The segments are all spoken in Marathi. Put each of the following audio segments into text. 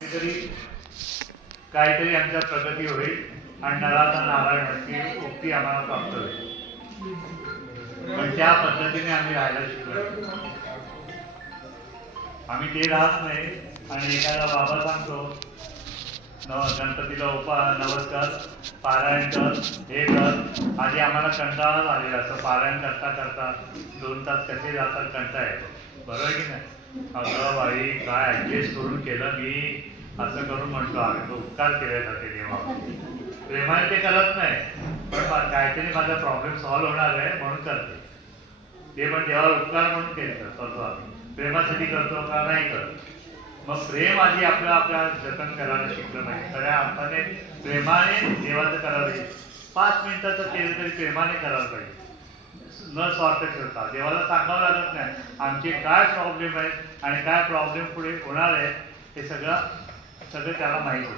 तरी काहीतरी आमच्या प्रगती होईल आणि नराचा नारायणाची उक्ती आम्हाला प्राप्त होईल. पण त्या पद्धतीने आम्ही राहायला शिकलो. आम्ही ते राहत नाही आणि एखादा बाबा सांगतो गणपतीला नमस्कार पारायण कर हे कर. आधी आम्हाला कंटाळा आलेला असं पारायण करता करता 2 तास कसे जातात कंटाळा येतो. बरोबर की नाही? अगं बाई काय ऍडजस्ट करून केलं मी असं करून म्हणतो आम्ही तो उपकार केल्यासाठी देवा प्रेमाने ते करत नाही पण काहीतरी माझा प्रॉब्लेम सॉल्व्ह होणार आहे म्हणून करते ते. पण देवा उपकार म्हणून करतो आम्ही प्रेमासाठी करतो का नाही करतो. मग प्रेम आधी आपल्या जतन करायला शिकलं पाहिजे. खऱ्या अर्थाने प्रेमाने देवाचं करायला पाहिजे. 5 मिनिटाचं केलं तरी प्रेमाने करायला पाहिजे न स्वार्थ ठेवता. देवाला सांगावं लागत नाही आमचे काय प्रॉब्लेम आहेत आणि काय प्रॉब्लेम पुढे होणार आहे हे सगळं त्याला माहिती आहे.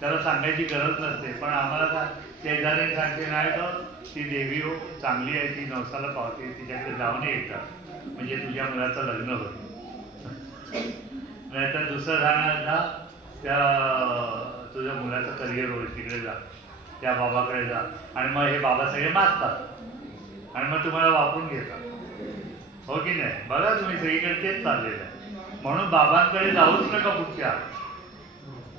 त्याला सांगायची गरज नसते. पण आम्हाला शेजारी सांगते नाही तर ती देवी हो चांगली आहे ती नवसाला पावते तिच्याकडे जाऊन येतात म्हणजे तुझ्या मुलाचं लग्न होईल. नाहीतर दुसरं झाडांना त्या तुझ्या मुलाचं करिअर होईल तिकडे जा त्या बाबाकडे जा आणि मग हे बाबा सगळे मागतात आणि मग तुम्हाला वापरून घेतात. हो की नाही? बघा तुम्ही सगळीकडे तेच चाललेलं आहे. म्हणून बाबांकडे जाऊच नका कुठच्या.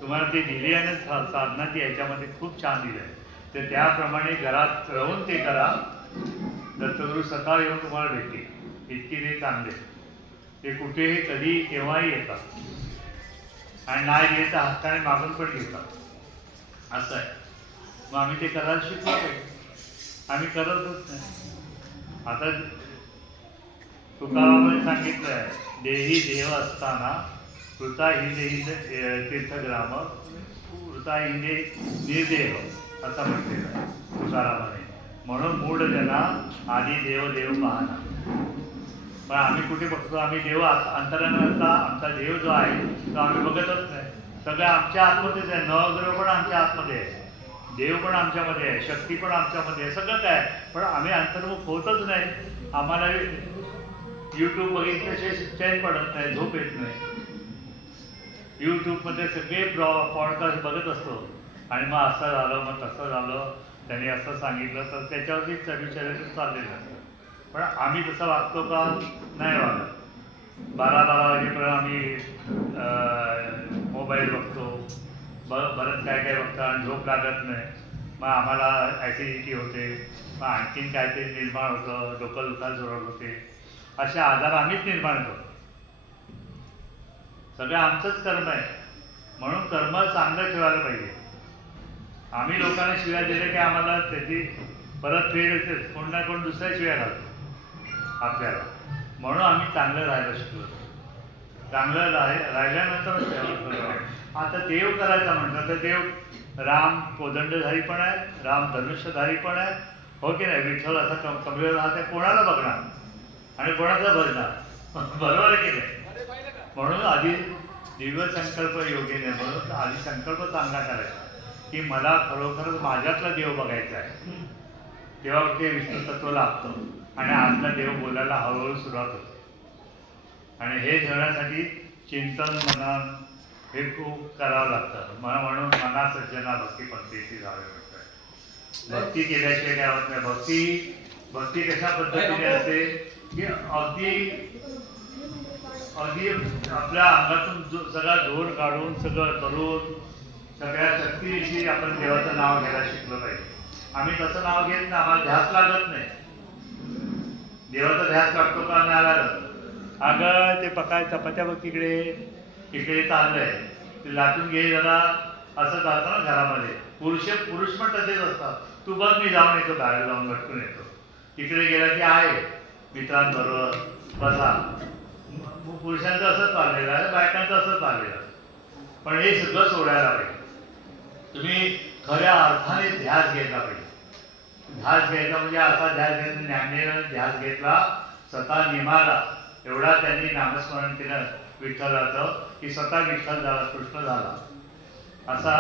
तुम्हाला ते दिली आणि साधना ती याच्यामध्ये खूप छान दिलं आहे तर त्याप्रमाणे घरात राहून ते करा. दत्तगुरू सकाळ येऊन तुम्हाला भेटतील इतकी ते चांगले. ते कुठेही कधी केव्हाही येतात आणि नाही घेता हक्काने मागून पण घेतात असं आहे. मग आम्ही ते करायला शिकलो पाहिजे. आम्ही करतच नाही. आता तुकारामाने सांगितलं आहे देही देव असताना कृता हिंदे तीर्थग्राम कृता हिंदे निर्देव असं म्हटलेलं आहे तुकारामाने. म्हणून मूढ जना आधी देव देव पाहना. पण आम्ही कुठे बघतो? आम्ही देव अंतराचा आमचा देव जो आहे तो आम्ही बघतच नाही. सगळं आमच्या आतमध्येच आहे. नवग्रह पण आमच्या आतमध्ये आहे, देव पण आमच्यामध्ये आहे, शक्ती पण आमच्यामध्ये आहे, सगळं काय. पण आम्ही अंतर्मुख होतच नाही. आम्हाला यूट्यूब बघितल्याशिवाय चैन पडत नाही, झोप येत नाही. यूट्यूबमध्ये सगळे पॉडकास्ट बघत असतो आणि मग असं झालं मग तसं झालं त्यांनी असं सांगितलं तर त्याच्यावरतीच विचारायचं चाललेलं असतं. पण आम्ही तसं वागतो का? नाही वागत. 12-12 वाजेपर्यंत आम्ही मोबाईल बघतो, बरंच काय काय बघतो आणि झोप लागत नाही. मग आम्हाला ॲसिडिटी होते, मग आणखीन काहीतरी निर्माण होतं, डोकं दुखायला सुरुवात होते. असे आजार आम्हीच निर्माण करतो. सगळं आमचंच कर्म आहे. म्हणून कर्म चांगलं ठेवायला पाहिजे. आम्ही लोकांना शिव्या दिल्या की आम्हाला त्याची परत फेड येते. कोण ना कोण दुसऱ्या शिव्या घालतो आपल्याला. म्हणून आम्ही चांगलं राहायला शिकलो. चांगलं राहिल्यानंतर आता देव करायचा म्हटलं तर देव राम कोदंडधारी पण आहे, राम धनुष्यधारी पण आहे. हो की नाही? विठ्ठल असा कमरेवर राहते कोणाला बघणार आणि कोणाचा भजणार? बरोबर आहे की नाही? म्हणून आधी दिव्य संकल्प योगीने म्हणून आधी संकल्प चांगला करायचा की मला खरोखरच माझ्यातला देव बघायचा आहे. तेव्हा ते विष्णू तत्व लागतं आणि आतला देव बोलायला हळूहळू सुरुवात होते. आणि हे ठेवण्यासाठी चिंतन मनन हे खूप करावं लागतं. म्हणून मना सज्जना भक्ती पंथीची जावे म्हणतात. भक्ती केल्याशिवाय काय होत नाही. भक्ती कशा पद्धतीने असते की अगदी आपल्या अंगातून सगळा जोर काढून सगळं करून सगळ्या शक्तीविषयी आपण देवाचं नाव घ्यायला शिकलं पाहिजे. आम्ही तसं नाव घेत नाही, आम्हाला ध्यास लागत नाही. देवाचा ध्यास लागतो का? नाही लागत. अगं ते पकाय चपात्या बघ तिकडे चाललंय ते लाटून घे जरा असं चालतं ना घरामध्ये. पुरुष पण तसेच असतात. तू बघ मी जाऊन येतो, बाहेर जाऊन भटकून येतो. तिकडे गेला की आहे मित्रांबरोबर बसा. पुरुषांचं असंच चाललेलं आहे, बायकांचं असंच चाललेलं आहे. पण हे सगळं सोडायला पाहिजे. तुम्ही खऱ्या अर्थाने ध्यास घ्यायला पाहिजे. ध्यास घ्यायचा म्हणजे असा ध्यास घ्यायचा ज्ञानेनं ध्यास घेतला स्वतः निमाला. एवढा त्यांनी नामस्मरण केलं विठ्ठलाचं की स्वतः विठ्ठल झाला, कृष्ण झाला असा.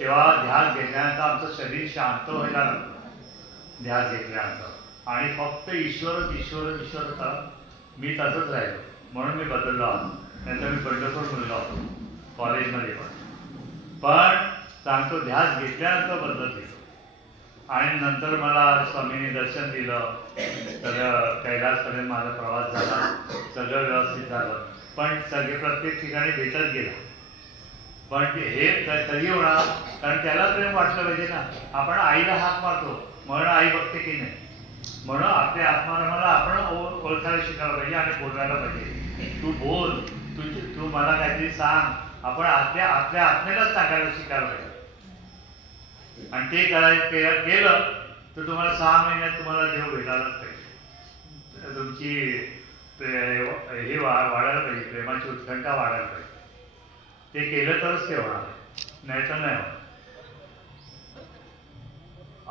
तेव्हा ध्यास घेतल्यानंतर आमचं शरीर शांत व्हायला लागतं ध्यास घेतल्यानंतर. आणि फक्त ईश्वरच ईश्वर ईश्वर मी तसंच राहिलो. म्हणून मी बदललो आहोत. नंतर मी पंढरपूर मुलगा होतो. कॉलेजमध्ये पण सांगतो ध्यास घेतल्यानंतर बदलत गेलो. आणि नंतर मला स्वामींनी दर्शन दिलं, सगळं कैलासपर्यंत माझा प्रवास झाला, सगळं व्यवस्थित झालं. पण सगळे प्रत्येक ठिकाणी भेटत गेला. पण हे कधी होणार? कारण त्याला प्रेम वाटलं पाहिजे ना. आपण आईला हाक मारतो म्हणून आई बघते की नाही, म्हणून आपल्या आत्मारामाला आपण ओळखायला शिकायला पाहिजे आणि बोलायला पाहिजे. तू बोल, तू मला काहीतरी सांग. आपण आपल्या आत्म्यालाच सांगायला शिकायला पाहिजे. आणि ते केलं तर तुम्हाला 6 महिन्यात तुम्हाला देव भेटायलाच पाहिजे. तुमची हे वाढायला पाहिजे, प्रेमाची उत्कंठा वाढायला पाहिजे. ते केलं तरच ते होणार, नाही तर नाही होणार.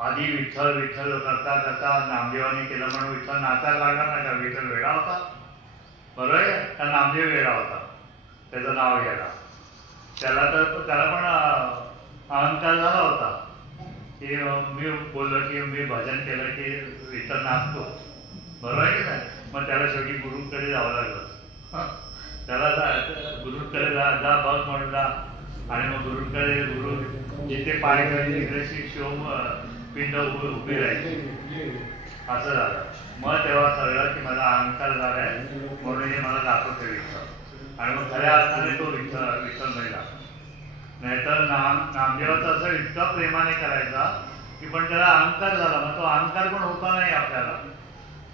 आधी विठ्ठल विठ्ठल करता करता नामदेवाने केलं म्हणून विठ्ठल नाचायला लागला नाही का? विठ्ठल वेडा होता, बरोबर आहे का? नामदेव वेडा होता त्याचं नाव घ्यायला. त्याला पण अहंकार झाला होता की मी बोललो की मी भजन केलं की विठ्ठल नाचतो, बरोबर आहे की नाही? मग त्याला शेवटी गुरुकडे जावं लागलं. त्याला गुरुकडे जा बघ म्हणून जा. आणि मग गुरु जिथे पाय घाली तिकडे शिवम पिंड उभी राहायची. असं झालं. मग तेव्हा कळलं की माझा अहंकार झाला आहे म्हणून हे मला दाखवते विठ्ठल. आणि मग खऱ्या अर्थाने तो विठ्ठल मिळला. नाहीतर नामदेवाचं असं इतका प्रेमाने करायचा की पण त्याला अहंकार झाला. मग तो अहंकार पण होता नाही आपल्याला.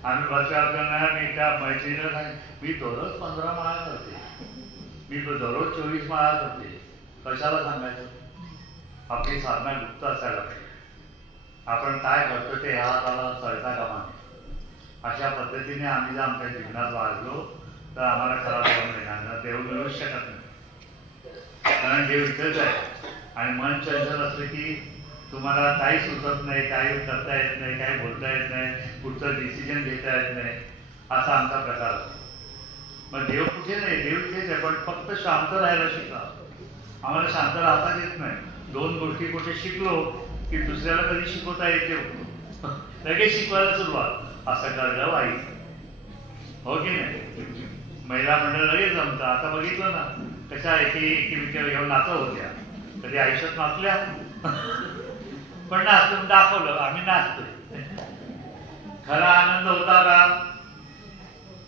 आम्ही बसल्या मी त्या मैत्रिणीला सांगितलं, मी दररोज 15 माळा करते, मी दररोज 24 माळा करते. कशाला सांगायचं? आपली साधना गुप्त असायला पाहिजे. आपण काय करतो ते ह्या हाताला कळता कामा नये. अशा पद्धतीने आम्ही जर आमच्या जीवनात वाढलो तर आम्हाला खरा देव मिळणार ना. देव मिळूच शकत नाही, कारण देव इथेच आहे. आणि मन चंचल असलं की तुम्हाला काही सुचत नाही, काही करता येत नाही, काही बोलता येत नाही, पुढचं डिसिजन घेता येत नाही. असा आमचा प्रकार असतो. मग देव कुठे नाही, देव इथेच आहे. पण फक्त शांत राहायला शिका. आम्हाला शांत राहताच येत नाही. 2 गोष्टी कुठे शिकलो की दुसऱ्याला कधी शिकवता येते, लगेच शिकवायला सुरुवात. असं कळलं वाई, हो की नाही? महिला मंडळ लगेच जमतं. आता बघितलं ना कशा एकीमेकीला घेऊन नाचत होत्या. कधी आयुष्यात नाचल्या? पण नाचून दाखवलं आम्ही नाचतोय. खरा आनंद होता का?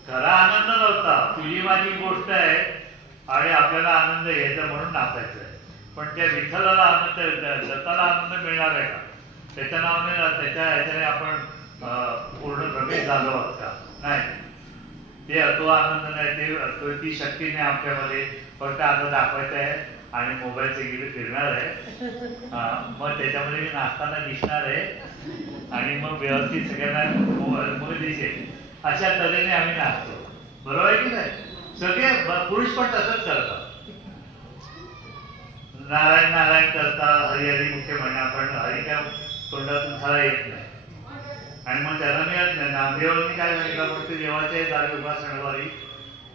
खरा आनंद नव्हता. तुझी माझी गोष्ट आहे आणि आपल्याला आनंद घ्यायचा म्हणून नाचायचं आहे. पण त्या विठ्ठलाला आनंद, दत्ताला आनंद मिळणार आहे का? त्याच्या नावाने त्याच्या ह्याच्याने आपण पूर्ण भ्रमित झालो आहोत का? नाही. ते तो आनंद नाही, ती शक्ती नाही आपल्यामध्ये. फक्त आता दाखवायचं आहे आणि मोबाईलचे गिरी फिरणार आहे. मग त्याच्यामध्ये मी नाचताना दिसणार आहे आणि मग व्यवस्थित सगळ्यांना मग दिसेल. अशा तऱ्हेने आम्ही नाचतो, बरोबर आहे की नाही? सगळे पुरुष पण तसंच करतात. नारायण नारायण करतात, हरी हरी मुख्य म्हणा, पण हरी त्या तोंडातून झाला येत नाही. आणि मग त्याला मिळत नाही. नामदेवांनी काय सांगितलं? फक्त देवाच्या दारी उभा सणवारी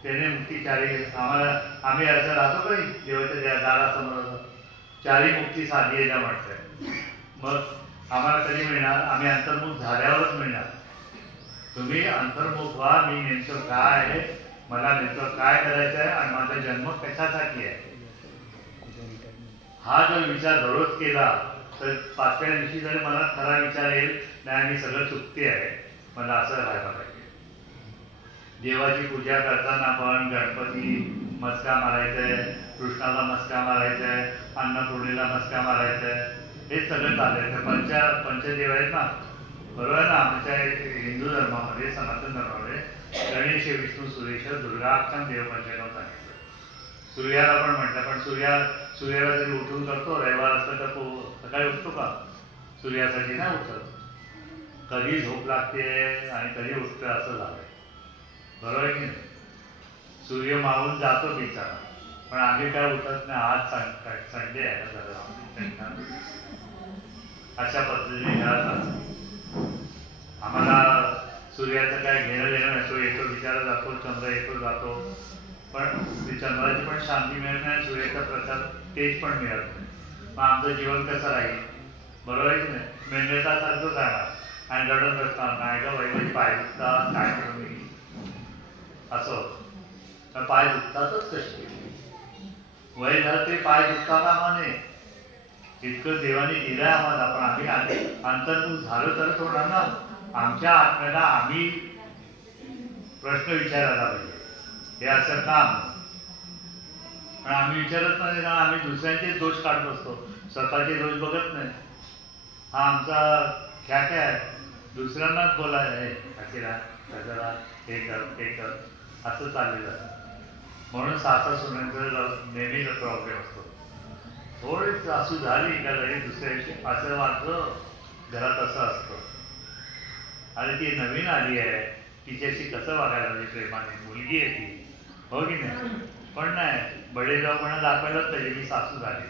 त्याने मुक्ती चारी. आम्ही असं राहतो काही देवाच्या दारासमोर 4 मुक्ती साधी आहे त्या म्हणतात. मग आम्हाला कधी मिळणार? आम्ही अंतर्मुख झाल्यावरच मिळणार. तुम्ही अंतर्मुख व्हा. मी नेमकं काय आहे, मला नेमकं काय करायचं आहे आणि माझा जन्म कशासाठी आहे, हा जर विचार दररोज केला तर 5व्या दिवशी जर मला खरा विचार येईल, नाही मी सगळं चुकते आहे, मला असं राहायला पाहिजे. देवाची पूजा करताना पण गणपती मस्का मारायचंय, कृष्णाला मस्का मारायचंय, अन्नपूर्णेला मस्का मारायचंय, हे सगळं चालायचं. पंचदेव आहेत ना, बरोबर आहे ना? आमच्या हिंदू धर्मामध्ये, सनातन धर्मामध्ये गणेश, विष्णू, सुरेश, दुर्गाक्षम देव पंचनाम सांगितलं. सूर्याला पण म्हटलं. पण सूर्याला जरी उठून करतो, रविवार असतं तर तो सकाळी उठतो का? सूर्यासाठी नाही उठत. कधी झोप लागते आणि कधी उठतं असं झालंय, बरोबर आहे की नाही? सूर्य मावून जातो बिचारा, पण आम्ही काय उठत नाही. आज संडे आहे ना, जरा अशा पद्धतीने घरात आम्हाला सूर्याचं काय घेणं देणं नाही. तो येतो बिचारा, जातो, चंद्र येतो जातो, पण चंद्राची पण शांती मिळत नाही, सूर्याचा प्रसाद तेज पण मिळत नाही. मग आमचं जीवन कसं राहील, बरोबर आहे की नाही? मेंढ्यासारखंच राहणार आणि रडत असणार, नाही का वैद्य पाय दुखतात, काय करू मी, असं होतं. पाय दुखतातच कसे. वय झालं तरी पाय दुखता कामा नये. इतकं देवाने दिलंय आम्हाला, पण आम्ही अंतर्मुख झालो तरच होणार ना. आमच्या आत्म्याला आम्ही प्रश्न विचारायला पाहिजे, हे असं काम. पण आम्ही विचारत नाही ना, आम्ही दुसऱ्यांचे दोष काढत असतो, स्वतःचे दोष बघत नाही. हा आमचा ख्यात आहे, दुसऱ्यांनाच बोलायला आहे, अखेरा कचरा हे कर ते कर असं चाललेलं आहे. म्हणून सासा सुनेचं नेहमीच प्रॉब्लेम असतो. थोडी सासू झाली का लगेच दुसऱ्याशी असं वाटलं, घरात असं असतं. आणि ती नवीन आली आहे, तिच्याशी कसं वागायला पाहिजे प्रेमाने, मुलगी आहे ती, हो की नाही. पण नाही, बडेजावपणा दाखवायलाच पाहिजे मी सासू झाली,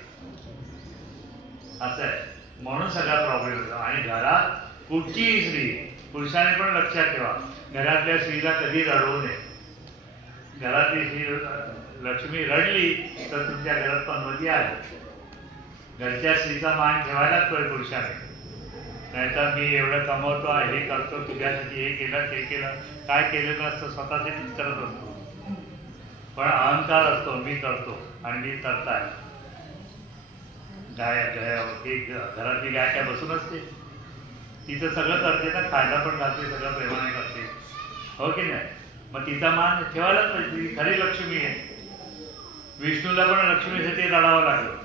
असं आहे. म्हणून सगळा प्रॉब्लेम होतो. आणि घरात कुठचीही स्त्री, पुरुषाने पण लक्षात ठेवा, घरातल्या स्त्रीला कधी रडवू नये. घरातली स्त्री लक्ष्मी रडली तर तुमच्या घरात पनवती आली. घरच्या स्त्रीचा मान ठेवायलाच पाहिजे पुरुषाने. नाहीतर मी एवढं कमवतो, हे करतो, तुझ्यासाठी हे केलं ते केलं, काय केलेलं नसतं, स्वतःसाठीच करत असतो. पण अहंकार असतो, मी करतो आणि मी करताय. घरातली गाय काय बसून असते, तिचं सगळं करते ना, खायला पण घालते, सगळं प्रेमाने करते, हो की नाही. मग तिचा मान ठेवायलाच पाहिजे, ती खरी लक्ष्मी आहे. विष्णूला पण लक्ष्मीसाठी लढावं लागलं,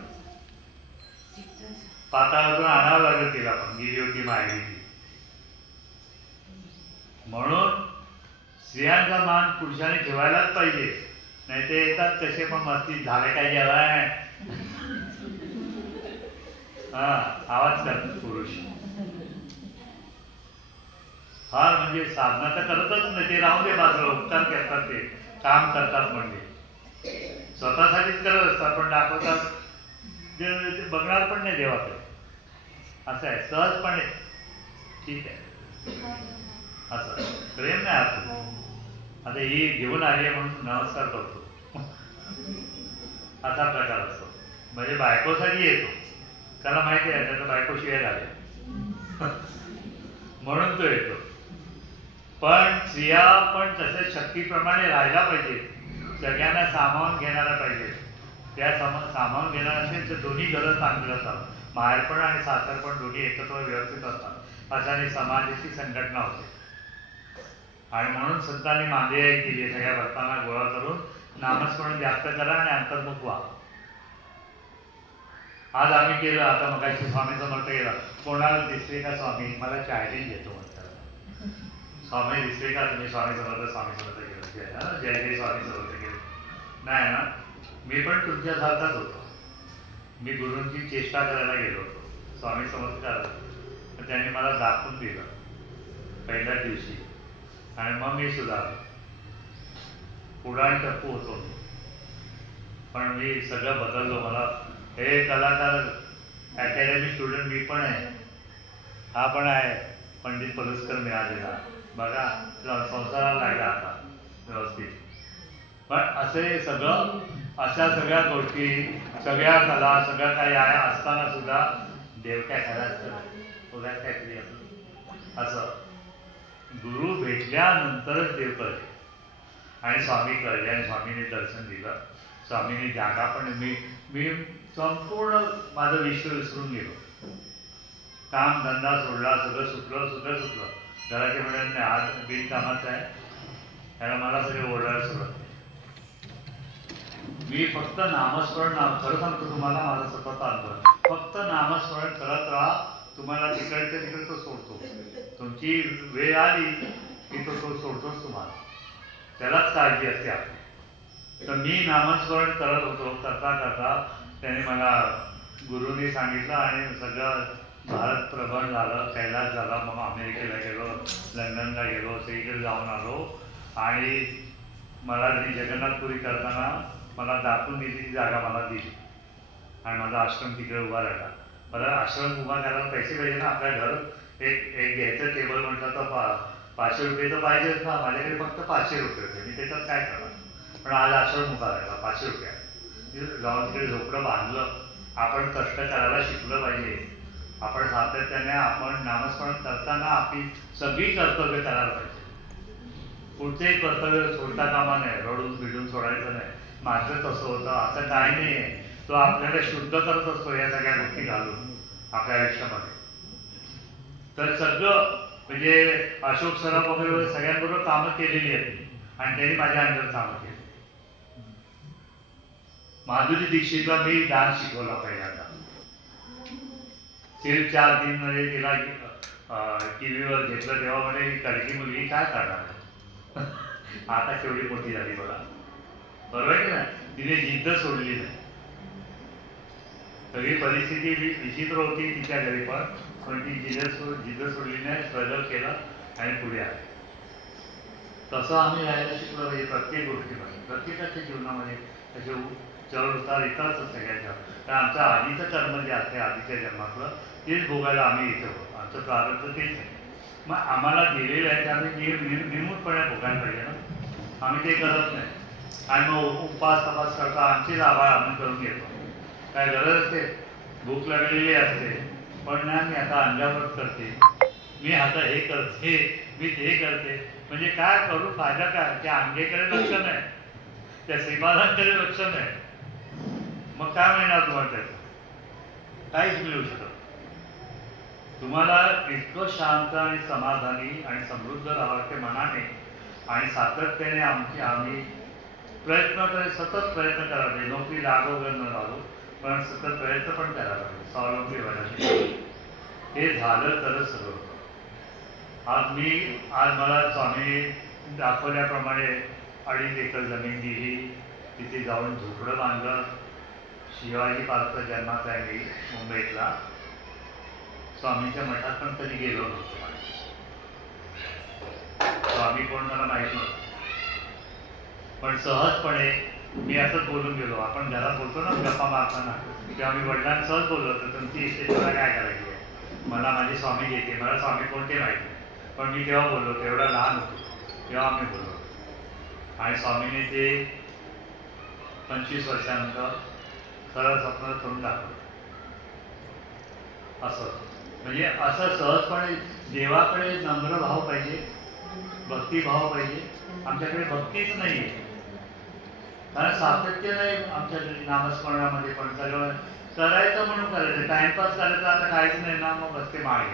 पाताळातून आणावं लागलं तिला पण, गेली होती माहेरी. म्हणून स्त्रियांचा मान पुरुषाने ठेवायलाच पाहिजे. नाही ते येतात कसे पण मस्ती, झाले काय जेवाय, हा आवाज करतात पुरुष. फार म्हणजे साधना तर करतच नाही, ते राहू दे बाजूला, उपचार करतात, ते काम करतात, म्हणजे स्वतःसाठीच करत असतात, पण दाखवतात ते बघणार पण नाही देवाकडे. असं आहे, सहजपणे ठीक आहे, असं प्रेम नाही असतो. आता ही घेऊन आली आहे म्हणून नमस्कार करतो, असा प्रकार असतो. म्हणजे बायकोसाठी येतो, त्याला माहिती आहे त्याचा बायको शिवाय झाले म्हणून तो येतो. पण स्त्रिया पण तसे शक्तीप्रमाणे राहायला पाहिजे, सगळ्यांना सामावून घेणारा पाहिजे. त्या सामावून घेणार असेल तर दोन्ही घरं चांगली असतात, माहेरपण आणि सासरपण दोन्ही एकत्र व्यवस्थित असतात, अशाने समाजाची संघटना होते. आणि म्हणून संतांनी मांदेय केली, सगळ्या भक्तांना गोळा करून नामस्मरण जास्त करा आणि अंतर्मुख व्हा. आज आम्ही केलं, आता मग स्वामी समर्थ केला, कोणाला दिसले का स्वामी, मला चायलेंज घेतो म्हणतात, स्वामी दिसले का तुम्ही, स्वामी समर्थ केलं, जय जय स्वामी समर्थ केलं. नाही ना, मी पण तुमच्यासारखाच होतो. मी गुरूंची चेष्टा करायला गेलो होतो, स्वामी समर्थ करायला, तर त्यांनी मला दाखवून दिलं पहिल्या दिवशी, आणि मग मी सुधारलो. पुढाण टप्पू होतो मी, पण मी सगळं बदललो. मला हे कलाकार अकॅडमी स्टुडंट मी पण आहे, हा पण आहे, पंडित पलुस्कर मिळालेला, बघा संसाराला लागला आता व्यवस्थित. पण असे सगळं, अशा सगळ्या गोष्टी, सगळ्या कला, सगळं काही आहे असताना सुद्धा देव काय खरं असतं, उद्या काय तरी असं. गुरु भेटल्यानंतरच देव कळले, आणि स्वामी कळले, आणि स्वामीने दर्शन दिलं. स्वामीने जागा पण, मी संपूर्ण माझं विश्व विसरून गेलो, काम धंदा सोडला, सगळं सुटलं. घराचे म्हणत नाही, आज बिनकामाचं आहे, त्याला मला सगळे ओरडायला सुरुवात. मी फक्त नामस्मरण, खरं सांगतो तुम्हाला, माझा सतत अनुभव, फक्त नामस्मरण करत राहा, तुम्हाला तिकडच्या तिकडे तो सोडतो. तुमची वेळ आली की तो सोडतोच तुम्हाला, त्यालाच काळजी असते आपली. तर मी नामस्मरण करत होतो, करता त्याने मला गुरुनी सांगितलं, आणि सगळं भारत प्रभण झालं, कैलास झाला. मग अमेरिकेला गेलो, लंडनला गेलो, सगळीकडे जाऊन आलो. आणि मला जगन्नाथपुरी करताना मला दाखवून दिली जागा, मला दिली, आणि माझा आश्रम तिकडे उभा राहिला. मला आश्रम उभा करायला पैसे पाहिजे ना, आपल्या घर एक घ्यायचं टेबल म्हटलं तर 500 रुपये तर पाहिजेच ना. माझ्याकडे फक्त 500 रुपये होते, मी त्याच्यात काय करणार. पण आज आश्रम उभा राहिला 500 रुपया, जाऊन तिकडे झोपडं बांधलं. आपण कष्ट करायला शिकलं पाहिजे. आपण सातत्याने आपण नामस्मरण करताना आपली सगळी कर्तव्य करायला पाहिजे. कुठचेही कर्तव्य सोडता कामा नये, रडून बिडून सोडायचं नाही. माझं तसं होतं असं काही नाही आहे. तो आपल्याला शुद्ध करत असतो या सगळ्या गोष्टी घालून आपल्या आयुष्यामध्ये. तर सगळं म्हणजे अशोक सराफ वगैरे सगळ्यांबरोबर कामं केलेली आहेत आणि त्यांनी माझ्या अंडर कामं केली. माधुरी दीक्षितला मी डान्स शिकवला पहिल्यांदा. सिर्फ 4 दिन मध्ये तिला टीव्हीवर घेतलं तेव्हा म्हणजे कडकी मुलगी काय करणार आता केवढी मोठी झाली बघा. बरोबर आहे ना. तिने जिद्द सोडली नाही. सगळी परिस्थिती विचित्र होती तिच्या घरी पण ती जिद्द सोडली नाही, स्ट्रगल केलं आणि पुढे आले. तसं आम्ही राहायला शिकलो पाहिजे प्रत्येक गोष्टीमध्ये. प्रत्येकाच्या जीवनामध्ये त्याचे चढ उतार येतातच सगळ्याच्या. तर आमचं आधीचं कर्म जे असते आधीच्या जन्मातलं तेच भोगायला आम्ही येतो. आमचं प्रारब्ध तेच आहे. मग आम्हाला दिलेलं आहे ते आम्ही निर्मूलपणे भोगायला पाहिजे ना. आम्ही ते करत नाही आणि मग उपवास तपास करता आमचीच आभार आम्ही करून घेतो. काय गरज असते, भूक लागलेली असते, पण ना मी आता अंड्यावरच करते, मी आता हे करते, मी ते करते. म्हणजे काय करू फायदा काय? त्या अंगेकडे लक्ष नाही, त्या श्रीपादांकडे लक्ष नाही. मग काय मिळणार तुम्हाला त्याचं? काहीच मिळू शकत. तुम्हाला इतकं शांत आणि समाधानी आणि समृद्ध राहावं ते मनाने आणि सातत्याने आम्ही सतत प्रयत्न करायला पाहिजे. नोकरी लागो वगैरे न लागो पण सतत प्रयत्न पण करायला पाहिजे स्वावलंबी व्हायला. हे झालं तरच सगळं होतं. आज मला स्वामी दाखवल्याप्रमाणे 2.5 एकर जमीन दिली, तिथे जाऊन झोपडं बांधलं. शिवाजी पार्कचा जन्माचा आहे मी मुंबईतला. स्वामींच्या मठात पण कधी गेलो नव्हतो. स्वामी कोण मला माहीत नव्हतं, पण सहजपणे मी असंच बोलून गेलो. आपण घरात बोलतो ना गप्पा मारताना, तेव्हा मी वडिलांना सहज बोललो होतो तुमची इच्छा तुला काय करायची आहे, मला माझी स्वामी येते, मला स्वामी कोणते माहिती नाही. पण मी तेव्हा बोललो, तेवढा लहान होतो तेव्हा मी बोललो. आणि स्वामीने ते 25 वर्षानंतर खरं स्वप्न करून दाखवलं. असं म्हणजे असं सहजपणे देवाकडे नम्र भाव पाहिजे, भक्तिभाव पाहिजे. आमच्याकडे भक्तीच नाही आहे, कारण सातत्य नाही आमच्याकडे नामस्मरणामध्ये. पण सगळं करायचं म्हणून करायचं, टाइमपास करायचं आता काहीच नाही ना. मग बसते माळ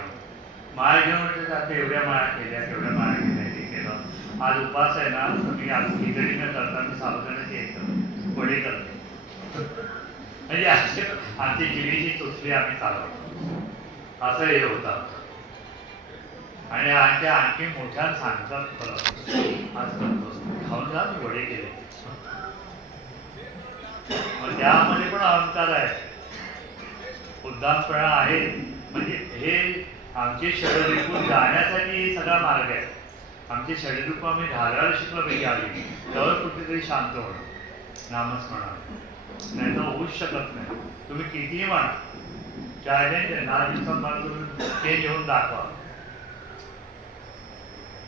घेऊन म्हणजे आता एवढ्या माळा केल्या तेवढ्या माळा केल्या, हे केलं. आज उपास आहे ना, तर मी आज खिचडी न करता मी साबुदाण्याचे येतं वडे करते. म्हणजे आमची जिभेची चुचली आम्ही चालवतो. असं हे होतं आमचं. आणि आणखी मोठ्या सांगतात खरं आज करतो खाऊन जा मी वडे केले. मग त्यामध्ये पण अहंकार आहे, उद्दामपणा आहे. म्हणजे हे आमचे षडरिपू जाण्यासाठी सगळा मार्ग आहे. आमचे षडरिपू आम्ही घालवायला शिकलो पाहिजे आधी, त्यावर कुठेतरी शांत होणं नामस्मरणाने. नाही तर होऊच शकत नाही. तुम्ही कितीही म्हणा, चॅलेंज आहे 10 दिवसात मला तुम्ही ते घेऊन दाखवा.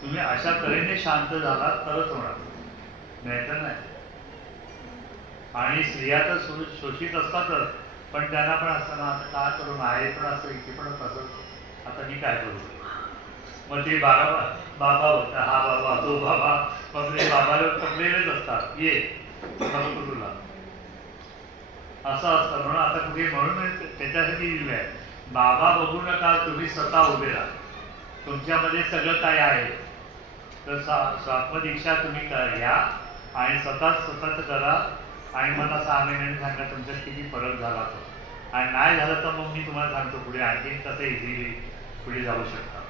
तुम्ही अशा तऱ्हेने शांत झालात तरच होणार, नाहीतर नाही. आणि स्त्रिया तर शोषित असतातच, पण त्यांना पण असताना आता काय करू, आहे पण असं इथे पण तसं, आता मी काय करू. मग ते बाबा होता, हा बाबा तो बाबा, मग ते बाबाला पकडलेलेच असतात, ये तुला असं असतं. म्हणून आता कुठे म्हणून त्याच्यासाठी दिलं आहे, बाबा बघू नका, तुम्ही स्वतः उभे राहा. तुमच्यामध्ये सगळं काय आहे. तर स्वात्मदीक्षा तुम्ही घ्या आणि स्वतःच करा. आणि मला 6 महिन्यांनी सांगा तुमच्यात किती फरक झाला तो. आणि नाही झालं तर मग मी तुम्हाला सांगतो पुढे आणखी कसं इझिली पुढे जाऊ शकता.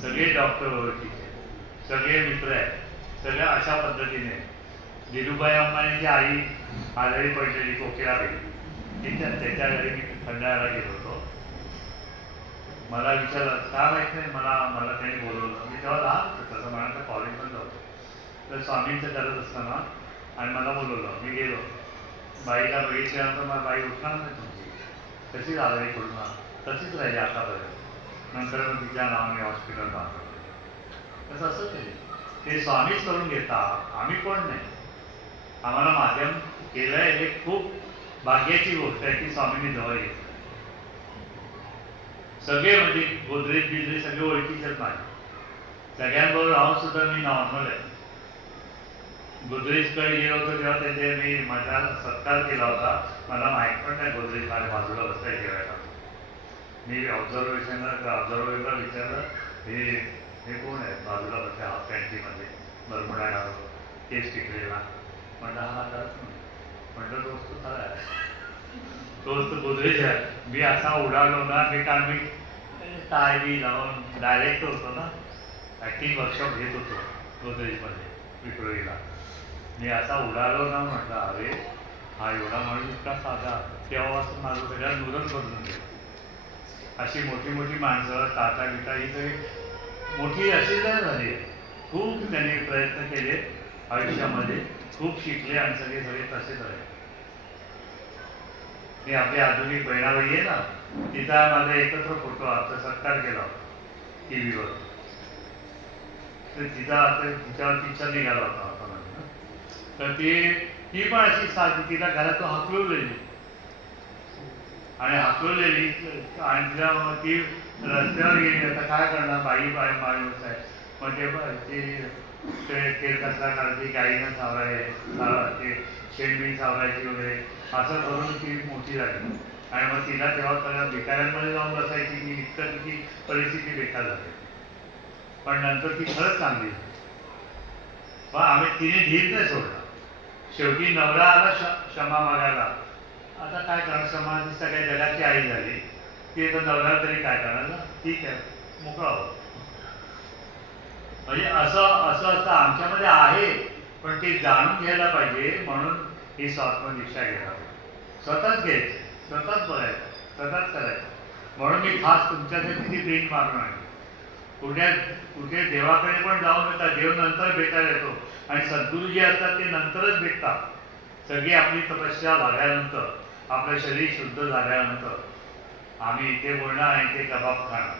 सगळे डॉक्टर ओळखीचे, सगळे मित्र आहेत, सगळ्या अशा पद्धतीने. धीरूभाई अंबानीची आई आजारी पडलेली कोकिळाबाई, त्याच्या घरी मी खंडाळ्याला गेलो होतो. मला विचारलं काय माहीत नाही, मला त्यांनी बोलवलं. मी तेव्हा लहान होतो, तसं म्हणायचं कॉलेजमध्ये होतो. तर स्वामींचं करत असताना आणि मला बोलवलं, मी गेलो. बाईला बघितल्यानंतर मला बाई उठणार नाही तुमची, तशीच आजारी पडून तशीच राहिली आतापर्यंत. नंतर मग तिच्या नावाने हॉस्पिटल बांधलं. तसं असं केले ते स्वामीच करून घेतात, आम्ही कोण नाही. आम्हाला माध्यम केलंय, हे खूप भाग्याची गोष्ट आहे की स्वामींनी जवळ येत. सगळे म्हणजे गोदरेज बिदरेज सगळे ओळखीचेच माझे, सगळ्यांबरोबर राहून सुद्धा मी नॉर्मल आहे. गोदरेजकडे गेलो होतो तेव्हा त्याचे मी माझा सत्कार केला होता. मला माहीत पण नाही गोदरेज माझ्या बाजूला बसताय जेवायला. मी ऑब्झर्वेटरला विचारलं, हे कोण आहे बाजूला बसते हाफ पॅन्टीमध्ये बरमुडा घालून केस टिकलेला. म्हटलं हा करत नाही. म्हटलं तोच तो खरा आहे, तोच तो गोदरेज आहे. मी असा उडालो ना, कारण मी टायरी लावून डायरेक्ट होतो ना, ॲक्टिंग वर्कशॉप घेत होतो गोदरेजमध्ये विक्रोळीला. मी असा उडालो ना, म्हटलं अरे हा एवढा माणूस इतका साधा. तेव्हापासून माझं सगळ्यात नुरच बदलून गेलं. अशी मोठी मोठी माणसं टाटा बिटा ही सगळी मोठी अशी नाही झाली. खूप त्यांनी प्रयत्न केले आयुष्यामध्ये, खूप शिकले आणि सगळे सगळे तसेच आहे. मी आपली आधुनिक बहिणाबाई आहे ना, तिचा माझा एकत्र फोटो आमचा सत्कार केला टी व्हीवर. तर तिच्यावर पिक्चर निघाला होता आपण. तर ती पण अशी साधी, तिला घरातून हाकलवलेली आणि आणि ती रस्त्यावर गेली. आता काय करणार, बाई माणूस आहे. मग ते तेल कचरा काढते, गाईनं ते शेणबिण सावरायची वगैरे असं करून ती मोठी झाली. आणि मग तिला तेव्हा सगळ्या भिकाऱ्यांमध्ये जाऊन बसायची की इतकं तिची परिस्थिती बेकार झाली. पण नंतर ती खरंच चांगली. पण तिने धीर नाही सोडला. शेवटी नवरा आला क्षमा मागायला. आता काय करणार, क्षमा सगळ्या जगाची आई झाली ती, तर नवऱ्याला तरी काय करणार ना, ठीक आहे मोकळा हो. म्हणजे असं असतं आमच्यामध्ये आहे, पण ते जाणून घ्यायला पाहिजे. म्हणून ही स्वात्मदीक्षा घ्यायला स्वतःच घ्यायचं, स्वतःच बघायचं, स्वतःच करायचं. म्हणून मी खास तुमच्यासाठी ती प्रिंट मारून आणली. कुठे देवाकडे पण जाऊन येतात, देव नंतर भेटायला येतो आणि सद्गुरू जे असतात ते नंतरच भेटतात. सगळी आपली तपस्या झाल्यानंतर, आपलं शरीर शुद्ध झाल्यानंतर आम्ही इथे बोलणार आणि इथे कबाब खाणार.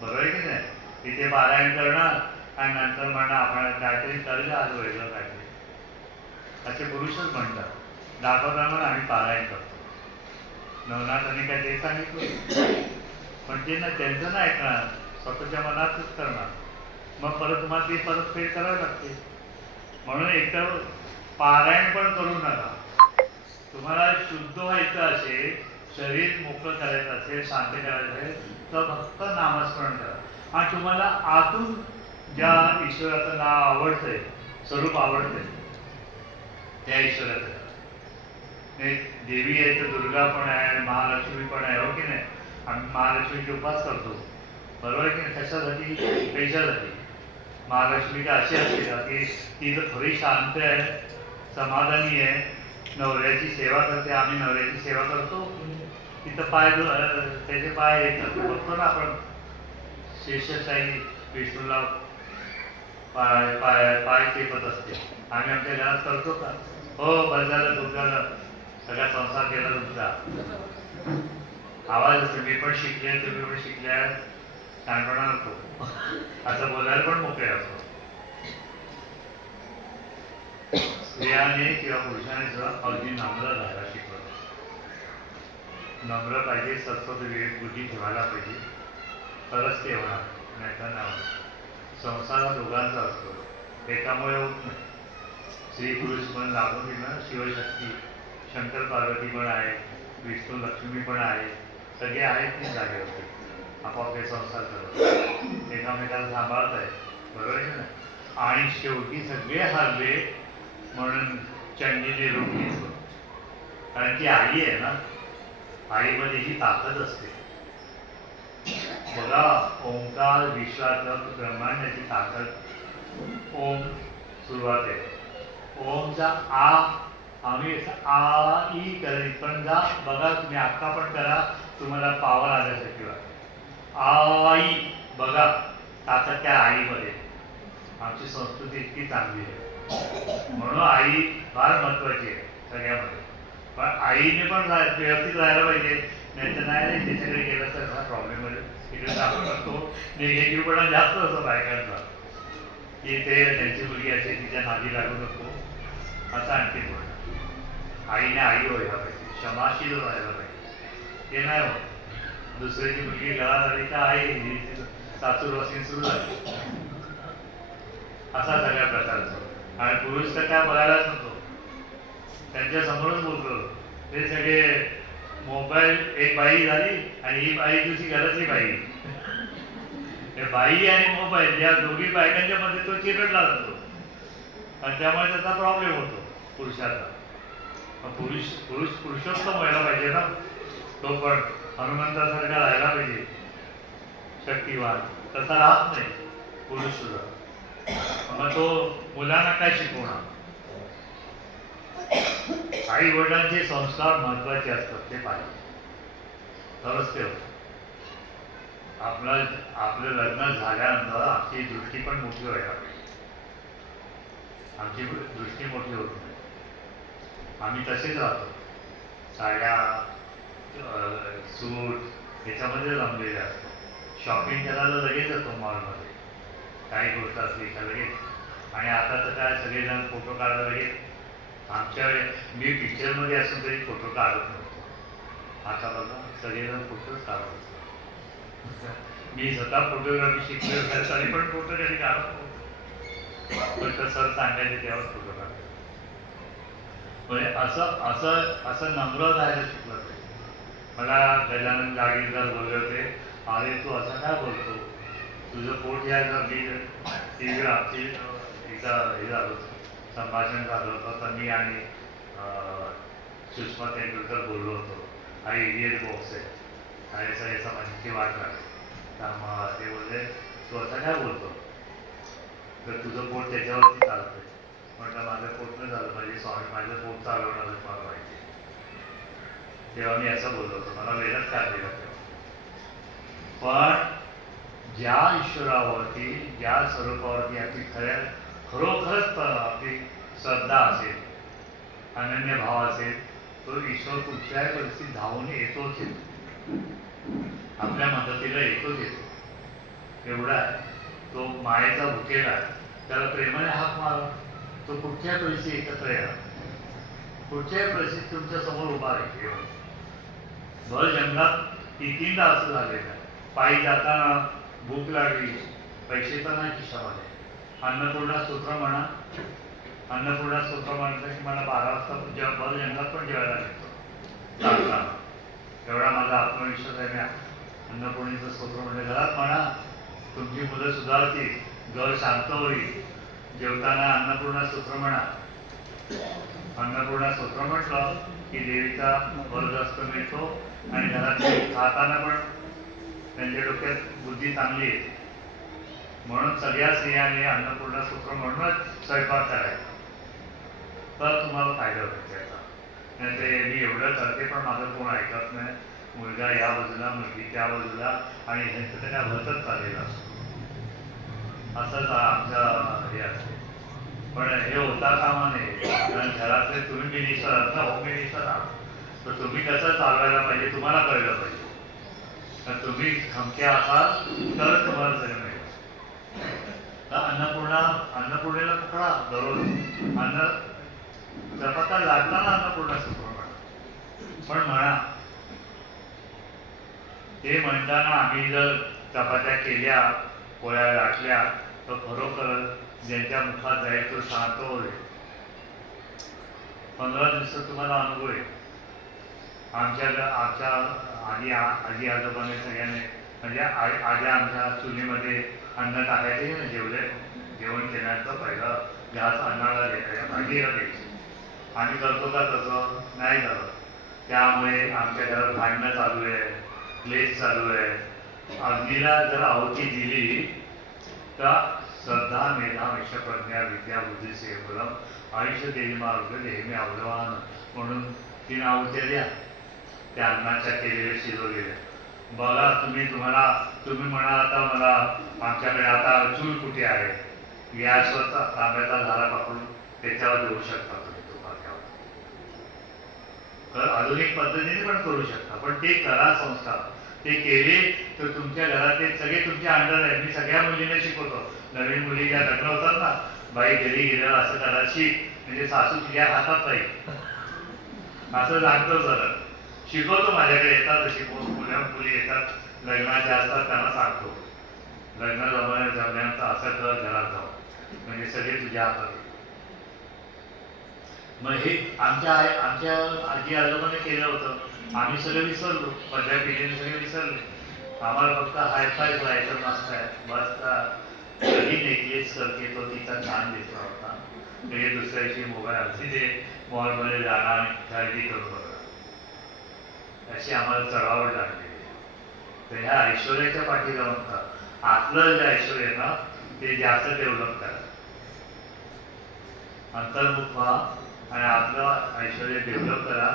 बरोबर आहे की नाही? इथे पारायण करणार आणि नंतर म्हणणार आपण काहीतरी कळलं आज वेगळं काहीतरी. असे पुरुषच म्हणतात. दाखवताना आम्ही पारायण करतो. नवनाथांनी काय ते सांगितलं, पण ते ना त्यांचं नाही ऐकणार, स्वतःच्या मनातच करणार. मग परत तुम्हाला ती परतफेड करावी लागते. म्हणून एकतर पारायण पण करू नका. तुम्हाला शुद्ध व्हायचं असेल, शरीर मोकळं करायचं असेल, शांत करायचं असेल, तर फक्त नामस्मरण करा. आणि तुम्हाला आतून ज्या ईश्वराचं नाव आवडतंय, स्वरूप आवडतंय, त्या ईश्वराचं देवी आहे तर दुर्गा पण आहे, महालक्ष्मी पण आहे, हो की नाही? आम्ही महालक्ष्मीची उपास करतो. बरोबर आहे की नाही? कशासाठी? पैशासाठी. महालक्ष्मी अशी असते का की ती तर थोडी शांत आहे, समाधानी आहे, नवऱ्याची सेवा करते. आम्ही नवऱ्याची सेवा करतो, तिथं त्याचे पाय येतात बघतो ना आपण. शेषशाही विष्णूला पाय टेपत असते. आम्ही आमच्या घरात करतो का? हो, बस झालं, तुमचा सगळा संसार केला तुमचा. आवाज असतो, मी पण शिकले, तुम्ही पण शिकल्या, सांगणार नको असं बोलायला पण मोकळे असतो. स्त्रियाने किंवा पुरुषाने सुद्धा अगदी नम्र राहायला शिकवलं. नम्र पाहिजे, सतत विवेक बुद्धी ठेवायला पाहिजे, तरच ते होणार, नाही तर नाही होणार. संसार हा दोघांचा असतो, एकामुळे होत नाही. स्त्री पुरुष पण लागून दिलं, शिवशक्ती शंकर पार्वती पण आहे, विष्णू लक्ष्मी पण आहे, सगळे आहेत ती जागेवरती आपापले संसार करत एकामेकाला सांभाळत आहे. बरोबर आहे ना? आणि शेवटी सगळे हरले म्हणून चंडीने रोखलीच होत. कारण ती आई आहे ना, आईमध्ये ही ताकद असते. बघा, ओंकार विश्वाचं ब्रह्मांडाची ताकद. ओम सुरुवात आहे. ओमचा आम्ही आ ई करेल, पण जा बघा तुम्ही अक्का पण करा, तुम्हाला पावर आल्यासारखी वाटते. आई बघा, ताकद त्या आईमध्ये. आमची संस्कृती इतकी चांगली आहे, म्हणून आई फार महत्वाची आहे सगळ्यामध्ये. पण आईने पण व्यवस्थित राहायला पाहिजे, नाही तर नाही रे त्याच्याकडे गेलं तर हा प्रॉब्लेम होईल. तिकडे दाखवू शकतो निगेटिव्हपणा जास्त असतो बायकांचा, की ते त्यांची मुलगी असेल तिच्या नादी लागू नको असं आणखी थोडं. आईने आई व्हायला पाहिजे, क्षमाशील व्हायला पाहिजे. ते नाही होत. दुसऱ्याची मुलगी घरात आली का आई सासूर वसीन सुरू झाली, असा सगळ्या प्रकारचा. आणि पुरुष तर काय बघायलाच नको, त्यांच्या समोरच बोलतो. ते सगळे मोबाईल, एक बाई झाली आणि ही बाई तुझी घरातली बाई. हे बाई आणि मोबाईल या दोघी बायकांच्या मध्ये तो चिरडला जातो आणि त्यामुळे त्याचा प्रॉब्लेम होतो पुरुषाचा. पुरुष पुरुष पुरुषोत्तम व्हायला पाहिजे ना, तो पण हनुमंतासारखा राहायला पाहिजे शक्तिवान, तसा राहत नाही पुरुष सुद्धा. मग तो मुलांना काय शिकवणार? आई वडिलांचे संस्कार महत्वाचे असतात, ते पाहिजे तरच ते होतं. आपलं लग्न झाल्यानंतर आमची दृष्टी पण मोठी व्हायला पाहिजे. आमची दृष्टी मोठी होत नाही, आम्ही तसेच राहतो. साड्या, सूट याच्यामध्ये रमलेले असतो. शॉपिंग करायला लगेच जातो मॉलमध्ये, काही गोष्ट असली का लगेच. आणि आता तर काय सगळेजण फोटो काढायला लगेच. आमच्या मी पिक्चरमध्ये असून तरी फोटो काढत नव्हतो. आता बघा सगळेजण फोटोच काढत असतात. मी स्वतः फोटोग्राफी शिकले तरी पण फोटो कधी काढत नव्हतो, पण सर सांगायचे तेव्हाच फोटो काढतो. म्हणजे असं नम्र राहायला शिकलं पाहिजे. मला गजानन जागीरदार बोलले होते, अरे तू असं काय बोलतो, तुझं पोट यायचं. मी टी व्ही आमची एकदा हे झालं होतं, संभाषण झालं होतं, तर मी आणि सुषमा तेंडुलकर बोललो होतो. हा इडियट बॉक्स आहे, आणि सगळे समाजाची वाट लागली. त्यामुळे ते बोलले तू असं काय बोलतो, तर तुझं पोट त्याच्यावरती चालतंय. म्हटलं माझं पोट नाही झालं पाहिजे स्वामी, माझं पोट चालवणारच मला माहिती. तेव्हा मी असं बोललो होतो, मला वेळच काढलेला तेव्हा. पण ज्या ईश्वरावरती, ज्या स्वरूपावरती आपली खरोखरच आपली श्रद्धा असेल, अनन्य भाव असेल, तो ईश्वर कुठल्याही परिस्थितीत धावून येतोच येतो, आपल्या मदतीला येतोच येतो. एवढा आहे तो मायेचा भुकेला आहे. त्याला प्रेमाने हाक मारा, तो कुठच्या परिस्थिती एकत्र येणार, कुठच्याही परिस्थितीत तुमच्या समोर उभा राहील. भर जंगलात तीनदा असं झालेलं आहे. पायी जाताना भूक लागली, पैसे तर नाही खिशामध्ये, अन्नपूर्णा स्तोत्र म्हणा, अन्नपूर्णा स्तोत्र म्हणलं की मला 12 वाजता भर जंगलात पण जेवायला मिळतो चालताना. एवढा माझा आत्मविश्वास आहे. मी अन्नपूर्णेचं स्तोत्र म्हणलं घरात म्हणा, तुमची मुलं सुधारतील, घर शांत होईल. जेवताना अन्नपूर्णा स्तोत्र म्हणा. अन्नपूर्णा स्तोत्र म्हटलं की देवीचा बळ जास्त मिळतो आणि घरात खाताना पण त्यांच्या डोक्यात बुद्धी चांगली आहे. म्हणून सगळ्या स्त्रियांनी अन्नपूर्णा स्तोत्र म्हणूनच स्वयंपाक करायचा, तर तुम्हाला फायदा होईल त्याचा. नाही ते मी एवढं करते पण माझं कोण ऐकत नाही, मुलगा या बाजूला, मुलगी त्या बाजूला, आणि ह्यांचं तर काय भरतच चाललेलं असतं. असंच आमचं हे असते. पण हे होता कामा नये, कारण घरातले तुम्ही मिनिस्टर आहात ना, होम मिनिस्टर आहात, तर तुम्ही कसं चालवायला पाहिजे तुम्हाला कळलं पाहिजे. तर तुम्ही खमक्या असाल तरच तुम्हाला सगळं मिळेल. तर अन्नपूर्णेला पकडा दररोज, अन्न चपाता लागताना अन्नपूर्णा स्तोत्र म्हणा. पण म्हणा, ते म्हणताना आम्ही जर चपात्या केल्या, पोळ्या लाटल्या, तर खरोखर ज्यांच्या मुखात जाईल तो शांत होईल. 15 दिवसात तुम्हाला अनुभव येईल. आमच्या आजी आजोबाने सगळ्यांनी, म्हणजे आधी आमच्या चुलीमध्ये अन्न टाकायचे ना, जेवण केल्यानंतर पहिला घास अन्नाला द्यायचा, भाजीला द्यायची. आम्ही करतो का तसं? नाही करत. त्यामुळे आमच्या घरात भांडणं चालू आहे, क्लेश चालू आहे. अग्नीला जर आहुती दिली तर श्रद्धा मेधा विषप्रज्ञा विद्या बुद्धी सेवलम आयुष्य देवी मार्ग नेहमी अवलवान म्हणून 3 आहुत्या द्या त्या अन्नाच्या केलेल्या शिजवलेल्या. बघा तुम्ही म्हणा आता मला आमच्याकडे आता चूल कुठे आहे, गॅसवरचा तांब्याचा झारा पकडून त्याच्यावर देऊ शकता तुम्ही तुम्हाला. तर आधुनिक पद्धतीने पण करू शकता, पण ते करा संस्कार. ते केले तर तुमच्या घरातले सगळे तुमच्या अंडर आहेत. मी सगळ्या मुलींना शिकवतो, नवीन मुली ज्या लग्न होतात ना, बाई घरी गेलं असं करायची, म्हणजे सासू तुझ्या हातात राहील असं सांगतो. जरा शिकवतो, माझ्याकडे येतात अशी मुली येतात लग्नाच्या असतात, त्यांना सांगतो लग्न जमल्यानंतर असं कर घरात जाऊ, म्हणजे सगळे तुझ्या हातात. मग हे आमच्या आजी आजोबाने केलं होतं, आम्ही सगळं विसरलो, माझ्या पिढीने सगळे विसरले. आम्हाला फक्त हायफाय राहायचं मस्त आहे, बस कधी नेकलेस करते तो तिचा छान दिसला होता, म्हणजे दुसऱ्या दिवशी मोबाईल तिथे मॉलमध्ये जाणार आणि खरेदी करून बघा, अशी आम्हाला चढावड लागली. तर ह्या ऐश्वर्याच्या पाठी जाऊन का आतलं जे ऐश्वर्य ना ते जास्त डेव्हलप करा, अंतर्मुख व्हा आणि आपलं ऐश्वर्य डेव्हलप करा,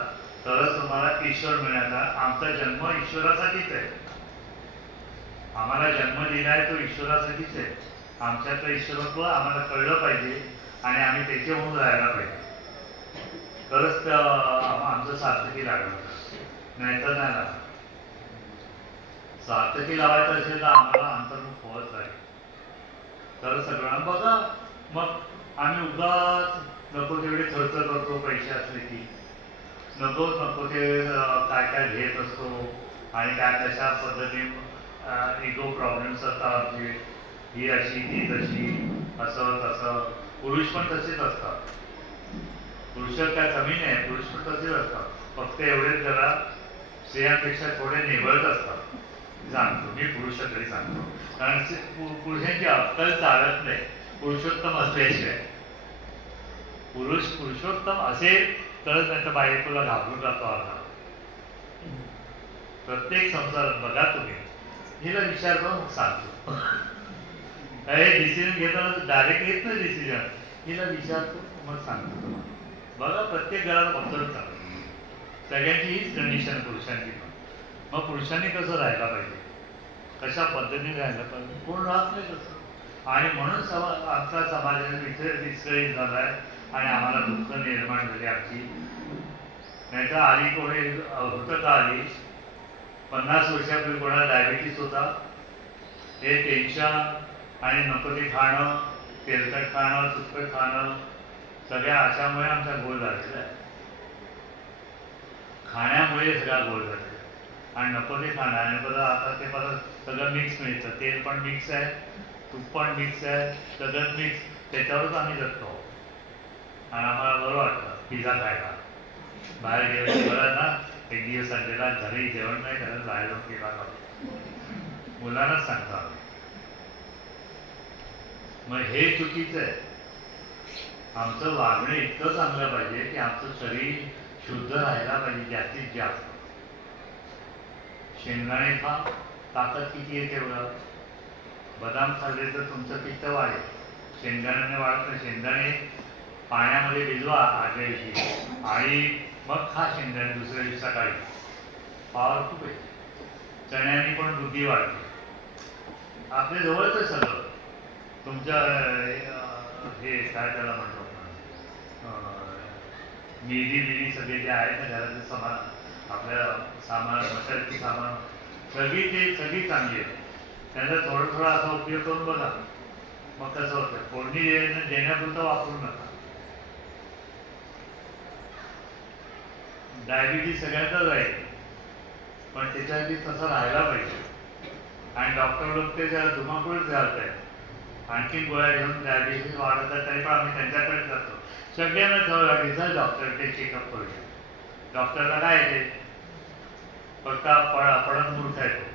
तरच तुम्हाला ईश्वर मिळाला. आमचा जन्म ईश्वरासाठीच आहे, आम्हाला जन्म दिला आहे तो ईश्वरासाठीच आहे. आमच्यातलं ईश्वरत्व आम्हाला कळलं पाहिजे आणि आम्ही त्याचे होऊन राहायला पाहिजे, तरच आमचं सार्थकी लागलं, नाहीतर नाही लागलं. सार्थकी लावायचं असेल तर आम्हाला अंतर्मुख होत राहील, तर सगळ्यांना बघा. मग आम्ही उगाच नको तेवढे खर्च करतो, पैसे असले की नको ते काय काय घेत असतो आणि काय कशा पद्धतीने इगो प्रॉब्लेम्स असतात, ही अशी ती तशी असं तसं. पुरुष पण तसेच असतात, पुरुष काय कमी नाही, पुरुष पण तसेच असतात, फक्त एवढेच जरा स्त्रियांपेक्षा थोडे निवळत असतात. सांगतो मी पुरुषाकडे सांगतो, कारण पुरुषांची अक्कल चालत नाही पुरुषोत्तम असल्याशिवाय. पुरुषोत्तम असेल तरच त्यांच्या बायकोला घाबरून जातो. आता प्रत्येक संसारात बघा तुम्ही, हिला विचार करून सांगतो, डिसिजन घेताना डायरेक्ट घेत नाही डिसिजन, हिला विचारतो मग सांगतो तुम्हाला. बघा प्रत्येक घराला ऑब्झर्व करा, सगळ्यांची हीच कंडिशन पुरुषांची. मग पुरुषांनी कसं राहायला पाहिजे, कशा पद्धतीने राहायला पाहिजे, कोण राहत नाही तसं. आणि म्हणून आमचा समाजाने विस्कळीत झाला आहे आणि आम्हाला दुःख निर्माण झाली आमची. नाहीतर आली कोणी होतं का, आली 50 वर्षापूर्वी कोणाला डायबिटीस होता, हे टेन्शन आणि नको ते खाणं, तेलकट खाणं, तुपकट खाणं, सगळ्या अशामुळे आमचा गोल झालेला आहे. खाण्यामुळे सगळा गोल झालेला आणि नको ते खाणं. आणि बरं आता ते परत सगळं मिक्स मिळतं, तेल पण मिक्स आहे, तूप पण मिक्स आहे, सगळं मिक्स, त्याच्यावरच आम्ही जगतो. आणि आम्हाला बरं वाटतं पिझ्झा खायला, बाहेर जेवण बरं ना. एक दिवस संडेला घरी जेवण नाही करत, बाहेर जाऊन पिझ्झा खातो, मुलांनाच सांगतो आम्ही. मग हे चुकीचं आहे. आमचं वागणं इतकं चांगलं पाहिजे की आमचं शरीर शुद्ध राहायला पाहिजे जास्तीत जास्त. शेंगदाणे खा, ताकद किती येते बघा. बदाम खाल्ले तर तुमचं पित्त वाढेल, शेंगदाण्याने वाढत नाही. शेंगदाणे पाण्यामध्ये भिजवा आदल्या दिवशी आणि मग खा शेंगदाणे दुसऱ्या दिवशी सकाळी, पावर खूप आहे. चण्याने पण बुद्धी वाढते. आपल्या जवळच सगळं तुमच्या हे काय त्याला म्हणतो मिरी सगळे जे आहेत ना घरातले सामान, आपल्या सामान, मशालची सामान, सगळी चांगली आहे. त्यांचा थोडा असा उपयोग करून बघा, मग कसं होतं. फोडणी देण्यापुरतं वापरू नका. डायबिटीस सगळ्यांचाच आहे, पण त्याच्यासाठी तसं राहायला पाहिजे. आणि डॉक्टर लोक ते जरा धुमाकूळच घालत आहेत, आणखी गोळ्या घेऊन डायबिटीस वाढत आहे, तरी पण आम्ही त्यांच्याकडे जातो. सगळ्यांना ठेवावं लागेल सर डॉक्टरकडे चेकअप करू. डॉक्टरला काय येते, फक्त पडत मूर्ख आहे तो.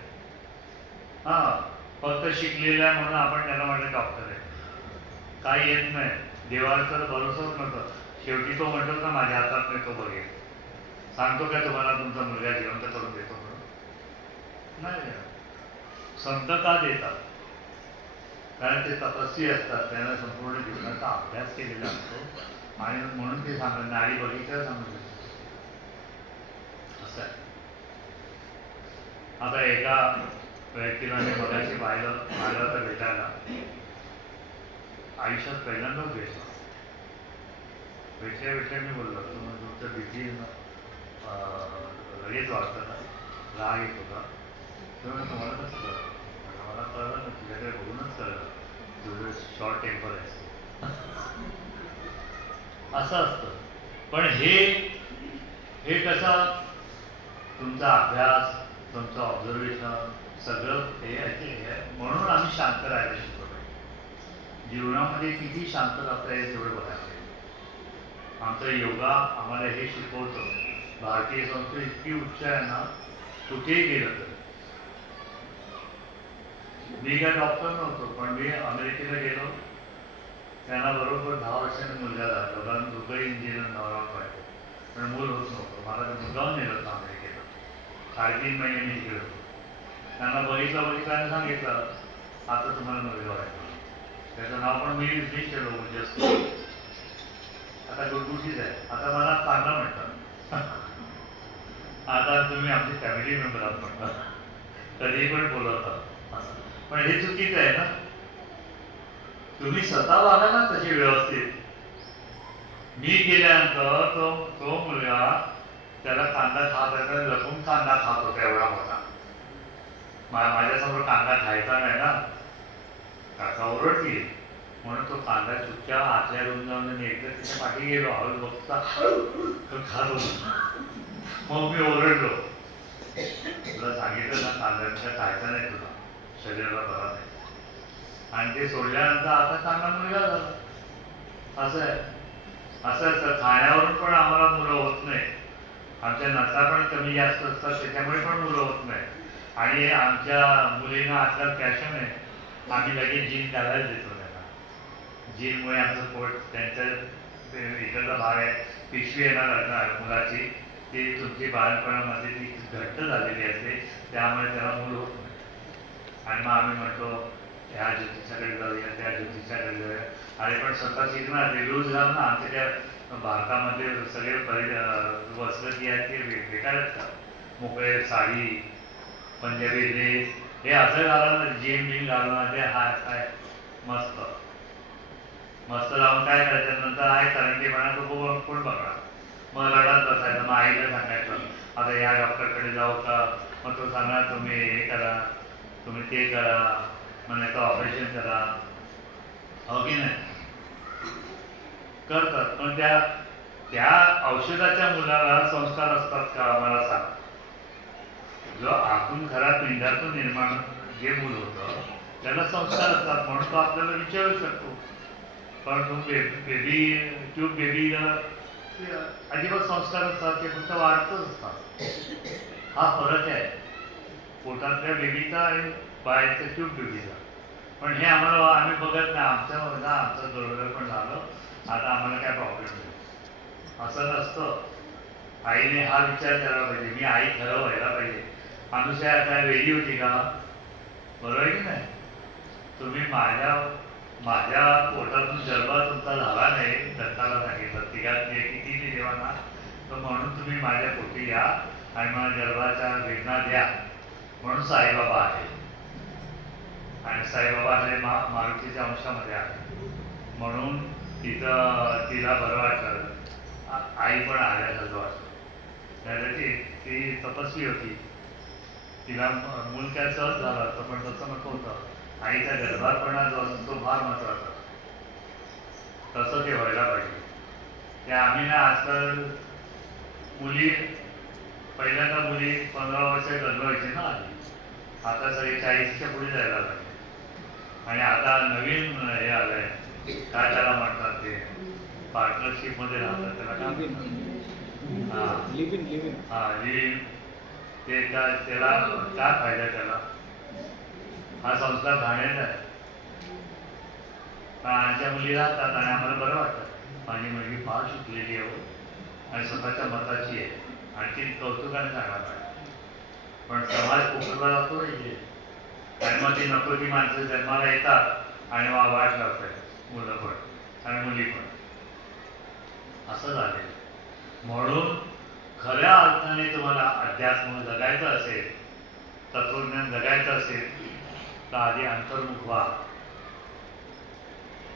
हां, फक्त शिकलेला म्हणून आपण त्याला म्हटलं डॉक्टर आहे, काही येत नाही. देवाचा भरोसाच नव्हतं. शेवटी तो म्हणतो ना माझ्या हातात नाही, तो बघेल. सांगतो का तुम्हाला तुमचा मुलगा जिवंत करून देतो म्हणून? नाही. संत का देतात, कारण ते तपस्वी असतात, त्यांना संपूर्ण जीवनाचा अभ्यास केलेला असतो आणि म्हणून ते सांगत नाडी बघितलं सांगतो असं आहे. आता एका व्यक्तीला मी मगाशी पाहिलं तर भेटायला, आयुष्यात पहिल्यांदाच भेटल्या मी बोललो तुमचं भीती लगेच वाटतं ना, राग येत होता. तेव्हा तुम्हाला कसं कळलं? मला कळलं ना, तुझ्याकडे बघूनच कळलं तुझं शॉर्ट टेम्पर आहे असं असतं. पण हे कसं तुमचा अभ्यास, तुमचं ऑब्झर्वेशन सगळं हे आहे. म्हणून आम्ही शांत राहायला शिकलो पाहिजे. जीवनामध्ये किती शांतता आपल्या तेवढं बघायला पाहिजे. आमचा योगा आम्हाला हे शिकवतो. भारतीय संस्कृती इतकी उच्च आहे ना, कुठेही गेलं तर. मी काय डॉक्टर नव्हतो, पण मी अमेरिकेला गेलो. त्यांना बरोबर 10 वर्षांनी मुलगा झाला. दोघांना दोघंही इंजिनियर नवरा पाहिजे, पण मूल होत नव्हतं. मला ते मुलगावून नेलं होतं अमेरिकेला. 3.5 महिने मी तिकडे होतो. त्यांना बघितलं आणि सांगितलं, आता तुम्हाला मुलगा व्हायचा. त्याचं नाव पण मी केलं म्हणजे आता गुडगुटीच आहे. आता मला चांगलं म्हणतात. आता तुम्ही आमची फॅमिली मेंबर आहात म्हणतात, कधीही पण बोलवतात. पण हे चुकीचं आहे ना. तुम्ही स्वतः वागा ना तशी व्यवस्थित. मी गेल्यानंतर तो मुलगा त्याला कांदा खात होता, लपून कांदा खात होता एवढा मोठा. माझ्यासमोर कांदा खायचा नाही ना, काका ओरडतील म्हणून तो कांदा चुपच्या आतल्या रूम जाऊन एकदा त्याच्या पाठी गेलो. हळू बघता तो खात होता. मग मी ओरडलो, तुला सांगितलं ना कांद्याच्या खायचा नाही, तुला शरीराला बरा नाही. आणि ते सोडल्यानंतर आता चांगला मुलगा झाला. असं आहे. असं खाण्यावरून पण आम्हाला मुलं होत नाही. आमच्या नसा पण कमी जास्त असतात, त्याच्यामुळे पण मुलं होत नाही. आणि आमच्या मुलींना आजकाल फॅशन आहे, आम्ही लगेच जीन घालायला देतो त्यांना. जीनमुळे आमचं पोट, त्यांचं इकडचा भाग आहे, पिशवी येणार मुलाची, ती तुमची बाळपणामध्ये ती घट्ट झालेली असते, त्यामुळे त्याला मूल होत नाही. आणि मग आम्ही म्हणतो ह्या ज्योतिषाकडे जाऊया, त्या ज्योतिषाकडे जाऊया. अरे पण स्वतः शिकणार, रिलूज झालं ना. आमच्या त्या भारतामध्ये सगळे वस्त्र जी आहेत ते बेकार असतात. मोकळे साडी, पंजाबी ड्रेस, हे असं घाला ना, जीन बिन घालून ना, ते हाय मस्त मस्त लावून काय करायचं. नंतर आहे करंटीपणा, तो कोण बघणार. मग रडत बसायचं. मग आईला सांगायचं, आता या डॉक्टरकडे जाऊ का. मग तो सांगणार तुम्ही हे करा, तुम्ही ते करा, मग नाही तर ऑपरेशन करा. हो की नाही, करतात. पण त्या औषधाच्या मुलाला संस्कार असतात का मला सांग. जो आतून घरात पिंडातून निर्माण जे मूल होतं त्याला संस्कार असतात, म्हणून तो आपल्याला विचारू शकतो. पण तो बेबीला अजिबात संस्कार असतात, ते फक्त वाढतच असतात. हा फरक आहे पोटातल्या बेबीचा आणि बाहेरच्या ट्यूब बेबीचा. पण हे आम्ही बघत नाही. आमचं बरोबर पण झालं, आता आम्हाला काय प्रॉब्लेम नाही, असं नसतं. आईने हा विचार करायला पाहिजे, मी आई खरं व्हायला पाहिजे. अनुसया काय वेगळी होती का, बरोबर आहे की नाही. तुम्ही माझ्या पोटातून जन्म तुमचा झाला नाही, दत्ताला सांगितलं तिघात किती देवाना, तर म्हणून तुम्ही माझ्या पोटी या आणि मला जन्माच्या वेदना द्या. म्हणून साईबाबा आहे. आणि साईबाबा हे मारुतीच्या अंशामध्ये आहे, म्हणून तिला बरं वाटलं. आई पण आल्यासारखं वाटलं. ती तपस्वी होती, तिला मूल काय सहज झालं असतं, पण तसं नको होतं. आईचा गर्भारपणा जो असतो तो फार महत्वाचा, तसं ते व्हायला पाहिजे. त्या आम्ही ना आजकाल मुली, पहिल्यांदा मुली 15 वर्ष जन्मायची ना आधी, आता सगळे 40च्या पुढे जायला लागले. आणि आता नवीन हे आलंय, काय त्याला म्हणतात ते पार्टनरशिप मध्ये राहतात, त्याला काय म्हणतात, लिव्हिंग. ते त्याला काय फायदा त्याला, हा संस्कार घाण्याचा आहे. पण आमच्या मुली राहतात आणि आम्हाला बरं वाटतं. माझी मुलगी फार शिकलेली आहे आणि स्वतःच्या मताची आहे, आणखी कौतुकाने सांगायला पाहिजे. पण समाज कुकरला जातो पाहिजे, आणि मग ती नको ती माणसं जन्माला येतात आणि वाट लावतात, मुलं पण आणि मुली पण. असं झालेलं. म्हणून खऱ्या अर्थाने तुम्हाला अध्यात्म जगायचं असेल, तत्वज्ञान जगायचं असेल, तर आधी अंतर्मुख व्हा.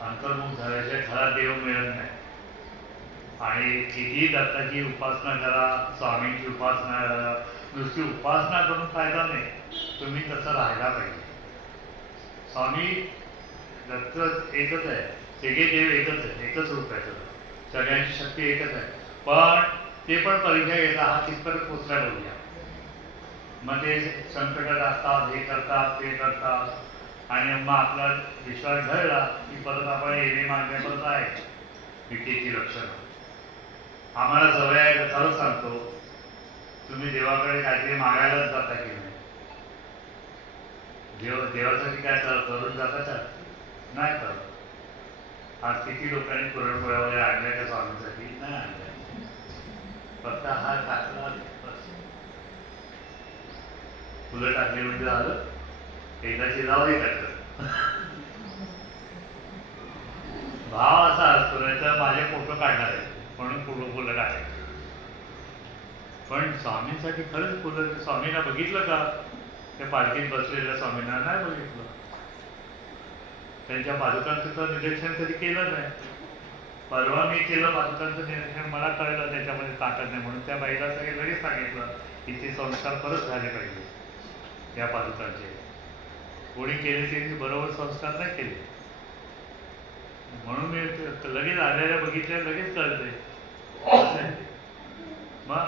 अंतर्मुख झाल्याशिवाय खरा देव मिळत नाही. आणि किती दत्ताची उपासना करा, स्वामींची उपासना करा, नुसती उपासना करून फायदा नाही, तुम्ही तसं राहायला पाहिजे. स्वामी दत्त एकच आहे, सगळे देव एकच आहे, एकच रूप आहे, सगळ्यांची शक्ती एकच आहे. पण ते पण परीक्षा घेतात, हा कितपर्यंत पोचला बघूया. मग ते संकटात असतात, हे करतात ते करतात, आणि मग आपला विश्वास घडला की परत आपण येणे मागण्यापर्यंत आहे. विकेची लक्षणं आम्हाला सवय आहे, खरंच सांगतो, तुम्ही देवाकडे काहीतरी मागायलाच जाता की नाही? देवासाठी काय करून जाता का? नाही करत. आज किती लोकांनी पुरणपोळ्या वगैरे आणल्या त्या स्वामींसाठी? नाही आणल्या. फक्त हा टाकला, फुलं टाकली म्हणजे झालं, एकदाची जावंही टाकलं. भाव असा असतो, नाही तर माझे फोटो काढणार आहे म्हणून फुलं टाकायचे. पण स्वामींसाठी खरंच फुलं, स्वामींना बघितलं का? त्या पालखीत बसलेल्या स्वामींना नाही बघितलं. त्यांच्या पादुकांचं निरीक्षण कधी केलं नाही. परवा मी केलं पादुकांचं निरीक्षण, मला कळलं त्याच्यामध्ये ताकद नाही, म्हणून त्या बाईला सगळे लगेच सांगितलं की ते संस्कार परत झाले पाहिजे त्या पादुकांचे. कोणी केले ते बरोबर संस्कार नाही केले, म्हणून मी लगेच आलेल्या बघितल्या लगेच कळते. मग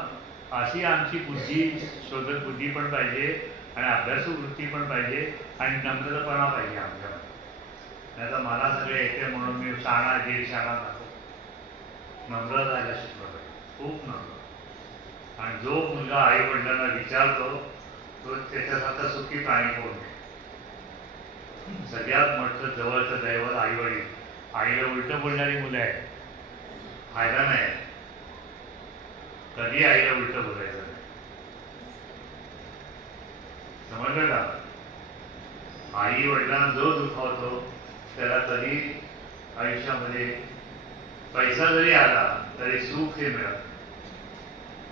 अशी आमची बुद्धी, शोधक बुद्धी पण पाहिजे आणि अभ्यासू वृत्ती पण पाहिजे आणि नम्रपणा पाहिजे आमच्यामध्ये. नाही तर मला सगळे येते म्हणून मी शाळा शाळा नको. नम्र राहायला शिकलो पाहिजे, खूप नम्र. आणि जो मुलगा आई वडिलांना विचारतो तो त्याच्यासारखा सुखी प्राणी कोण नाही. सगळ्यात मोठं जवळचं दैवत आई वडील. आईला उलट बोलणारी मुलं आहेत, फायदा नाही. कधी आईला उलट बोलायचं नाही, समजलं का? आई वडिलांना जो दुखावतो त्याला कधी आयुष्यामध्ये पैसा जरी आला तरी सुख हे मिळत.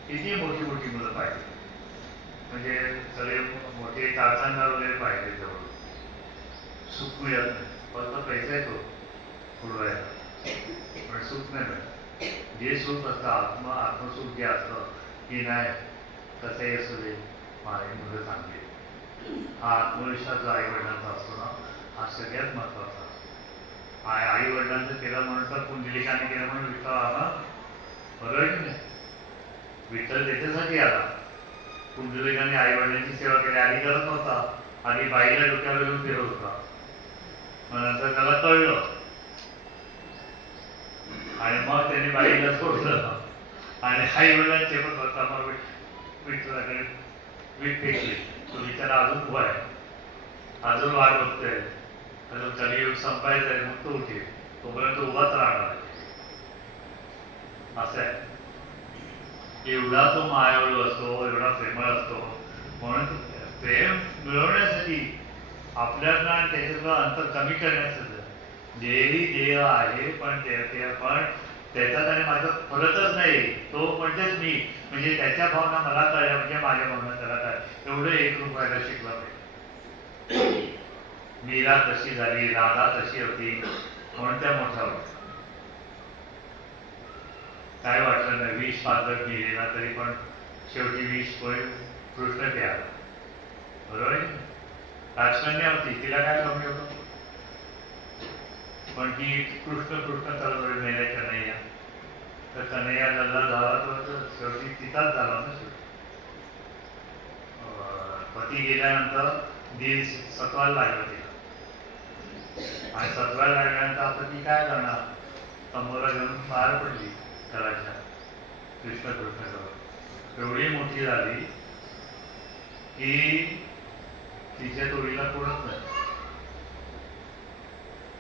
किती मोठी मोठी मुलं पाहिजे, म्हणजे सगळे मोठे कारखानदार वगैरे पाहिजे, जवळ सुख मिळत नाही. फक्त पैसा येतो पुरवायला, पण सुख नाही मिळत. जे सुख असतं आत्मसुख जे असतं की नाही कसंही असू दे माझी मुलं चांगली, हा आत्मविश्वास जो आई वडिलांचा असतो ना, हा सगळ्यात महत्वाचा. आई वडिलांचं केलं म्हणून तर पुंडलिकाने केलं म्हणून विठ्ठल आला, बरोबर की नाही? विठ्ठल त्याच्यासाठी आला. पुंडलिकाने आई वडिलांची सेवा केली. आधी करत नव्हता, आधी बाईला डोक्यावर घेऊन फिरत होता. मग नंतर त्याला कळलं आणि मग त्यांनी बाईला सोडलं आणि आई वडिलांचे पण होता. मग विठ्ठलाकडे वीट फेकली. तो बिचारा अजून उभा आहे, अजून वाट बघतोय, अजून कलियुग संपायचं आहे, मग तो उठेल, तोपर्यंत उभाच राहणार आहे. असं आहे. एवढा तो मायाळू असतो, एवढा प्रेमळ असतो. म्हणून प्रेम मिळवण्यासाठी आपल्याला त्याच्यातलं अंतर कमी करण्यासाठी देही देह आहे, पण पण त्याच्यात आणि माझं फरकच नाही. तो म्हणजेच मी, म्हणजे त्याच्या भावना मला कळल्या म्हणजे माझ्या भावना त्याला कळल्या. एवढं एक रूप व्हायला शिकलं पाहिजे. मीरा तशी झाली, राधा तशी होती म्हणून त्या मोठ्या होत्या. काय वाटलं नाही, विष पातळ पिलेला तरी पण शेवटी विष कृष्ण प्याला, बरोबर आहे? राजकन्या होती, तिला काय कमी होतं, पण ती कृष्ण कृष्ण चालू मेल्या कन्हैया. तर कन्हैया लल्ला झाला तर शेवटी तिथाच झाला ना. शेवटी पती गेल्यानंतर दिल सत्वायला लागलं तिला, आणि सत्वायला लागल्यानंतर आता ती काय करणार, तंबोरा घेऊन बाहेर पडली घराच्या. कृष्ण कृष्ण करत एवढी मोठी झाली की तिच्या तोडीला कोणच नाही.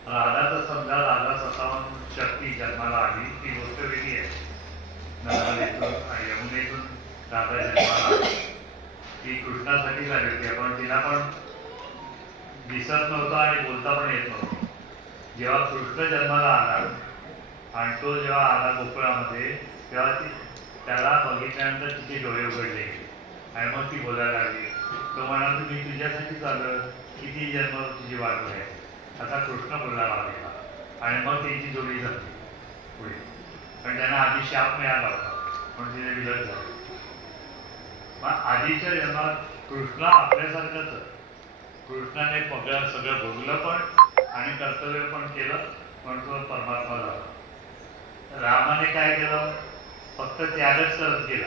राधाचा समजा राधा स्वतःहून शक्ती जन्माला आली ती गोष्ट वेगळी आहे. नर्मदेतून यमुनेतून राधा जन्माला आली, ती कृष्णासाठी झाली होती. पण तिला पण दिसत नव्हतं आणि बोलता पण येत नव्हतं. जेव्हा कृष्ण जन्माला आला आणि तो जेव्हा आला गोकुळामध्ये, तेव्हा त्याला बघितल्यानंतर तिचे डोळे उघडले आणि मग ती बोलायला लागली. तो म्हणाला मी तुझ्यासाठी चाललं, किती जन्म तुझी वाट बघायची. असा कृष्ण बोलायला लागला आणि मग त्यांची जोडी झाली पुढे. पण त्यांना आधी शाप मिळाला होता म्हणून तिने विलग झाली. मग आधीच्या जन्मात कृष्ण आपल्यासारखंच, कृष्णाने सगळं भोगलं पण आणि कर्तव्य पण केलं, पण तो परमात्मा झाला. रामाने काय केलं, फक्त त्यागच करत गेला.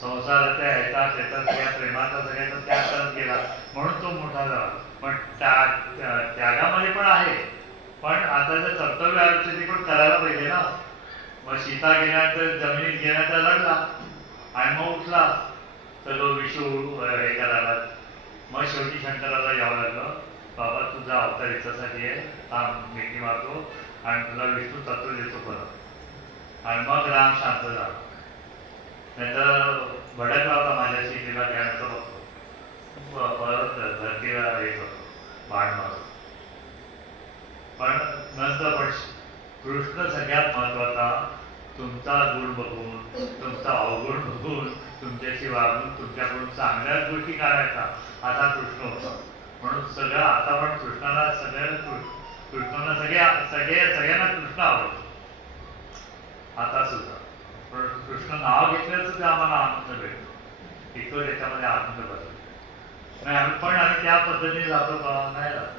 संसाराच्या ह्याचा त्याचा सगळ्या प्रेमाचा सगळ्याचा त्याग करत गेला म्हणून तो मोठा झाला. पण त्यागामध्ये पण आहे, पण आता जर कर्तव्य आलं ते पण करायला पाहिजे ना. मग सीता गेल्यानंतर जमिनीत गेल्यानंतर रडला आणि मग उठला तर तो विष्णू हे करायला. मग शेवटी शंकराला यावं लागलं, बाबा तुझा अवतार याच्यासाठी आहे, हा मिठी मारतो आणि तुला विष्णू तत्व देतो परत. आणि मग राम शांत झाला. नंतर भडकला होता माझ्याशी, तिला त्यानंतर बघतो परत धरतीला येत होतो बाण मारून. पण नंतर पण कृष्ण सगळ्यात महत्वाचा, तुमचा गुण बघून, तुमचा अवगुण बघून, तुमच्याशी वागून तुमच्याकडून चांगल्याच गोष्टी काढायचा असा कृष्ण होता. म्हणून सगळं आता पण कृष्णाला कृष्णाला सगळ्यांना कृष्ण आवडतो आता सुद्धा. पण कृष्ण नाव घेतल्याच आम्हाला आनंद भेटतो, इतकं त्याच्यामध्ये आनंद बसतो नाही. आम्ही त्या पद्धतीने जातो का? नाही जातो.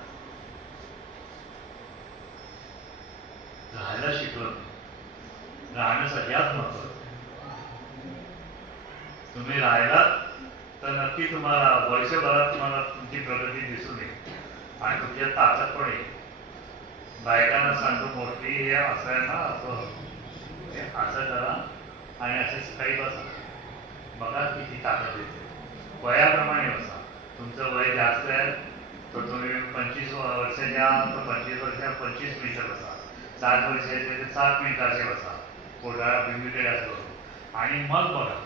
राहायला शिकलो, राहणं सगळ्यात महत्वाचं. तुम्ही राहिला तर नक्की तुम्हाला वर्षभरात तुम्हाला तुमची प्रगती दिसून येईल आणि तुमच्या ताकद पण येईल. बायकांना सांगतो मोठी हे असं आहे ना, असं करा आणि असे सकाळी बसा, बघा किती ताकद येते. वयाप्रमाणे बसा. तुमचं वय जास्त आहे तर तुम्ही 25 वर्षाच्या तर 25 वर्षा 25 मिनिटं बसा, 7 वर्षाचे ते 7 मिनिटाचे बसा, पोटाला बिंबिटेड असतो आणि मग बघा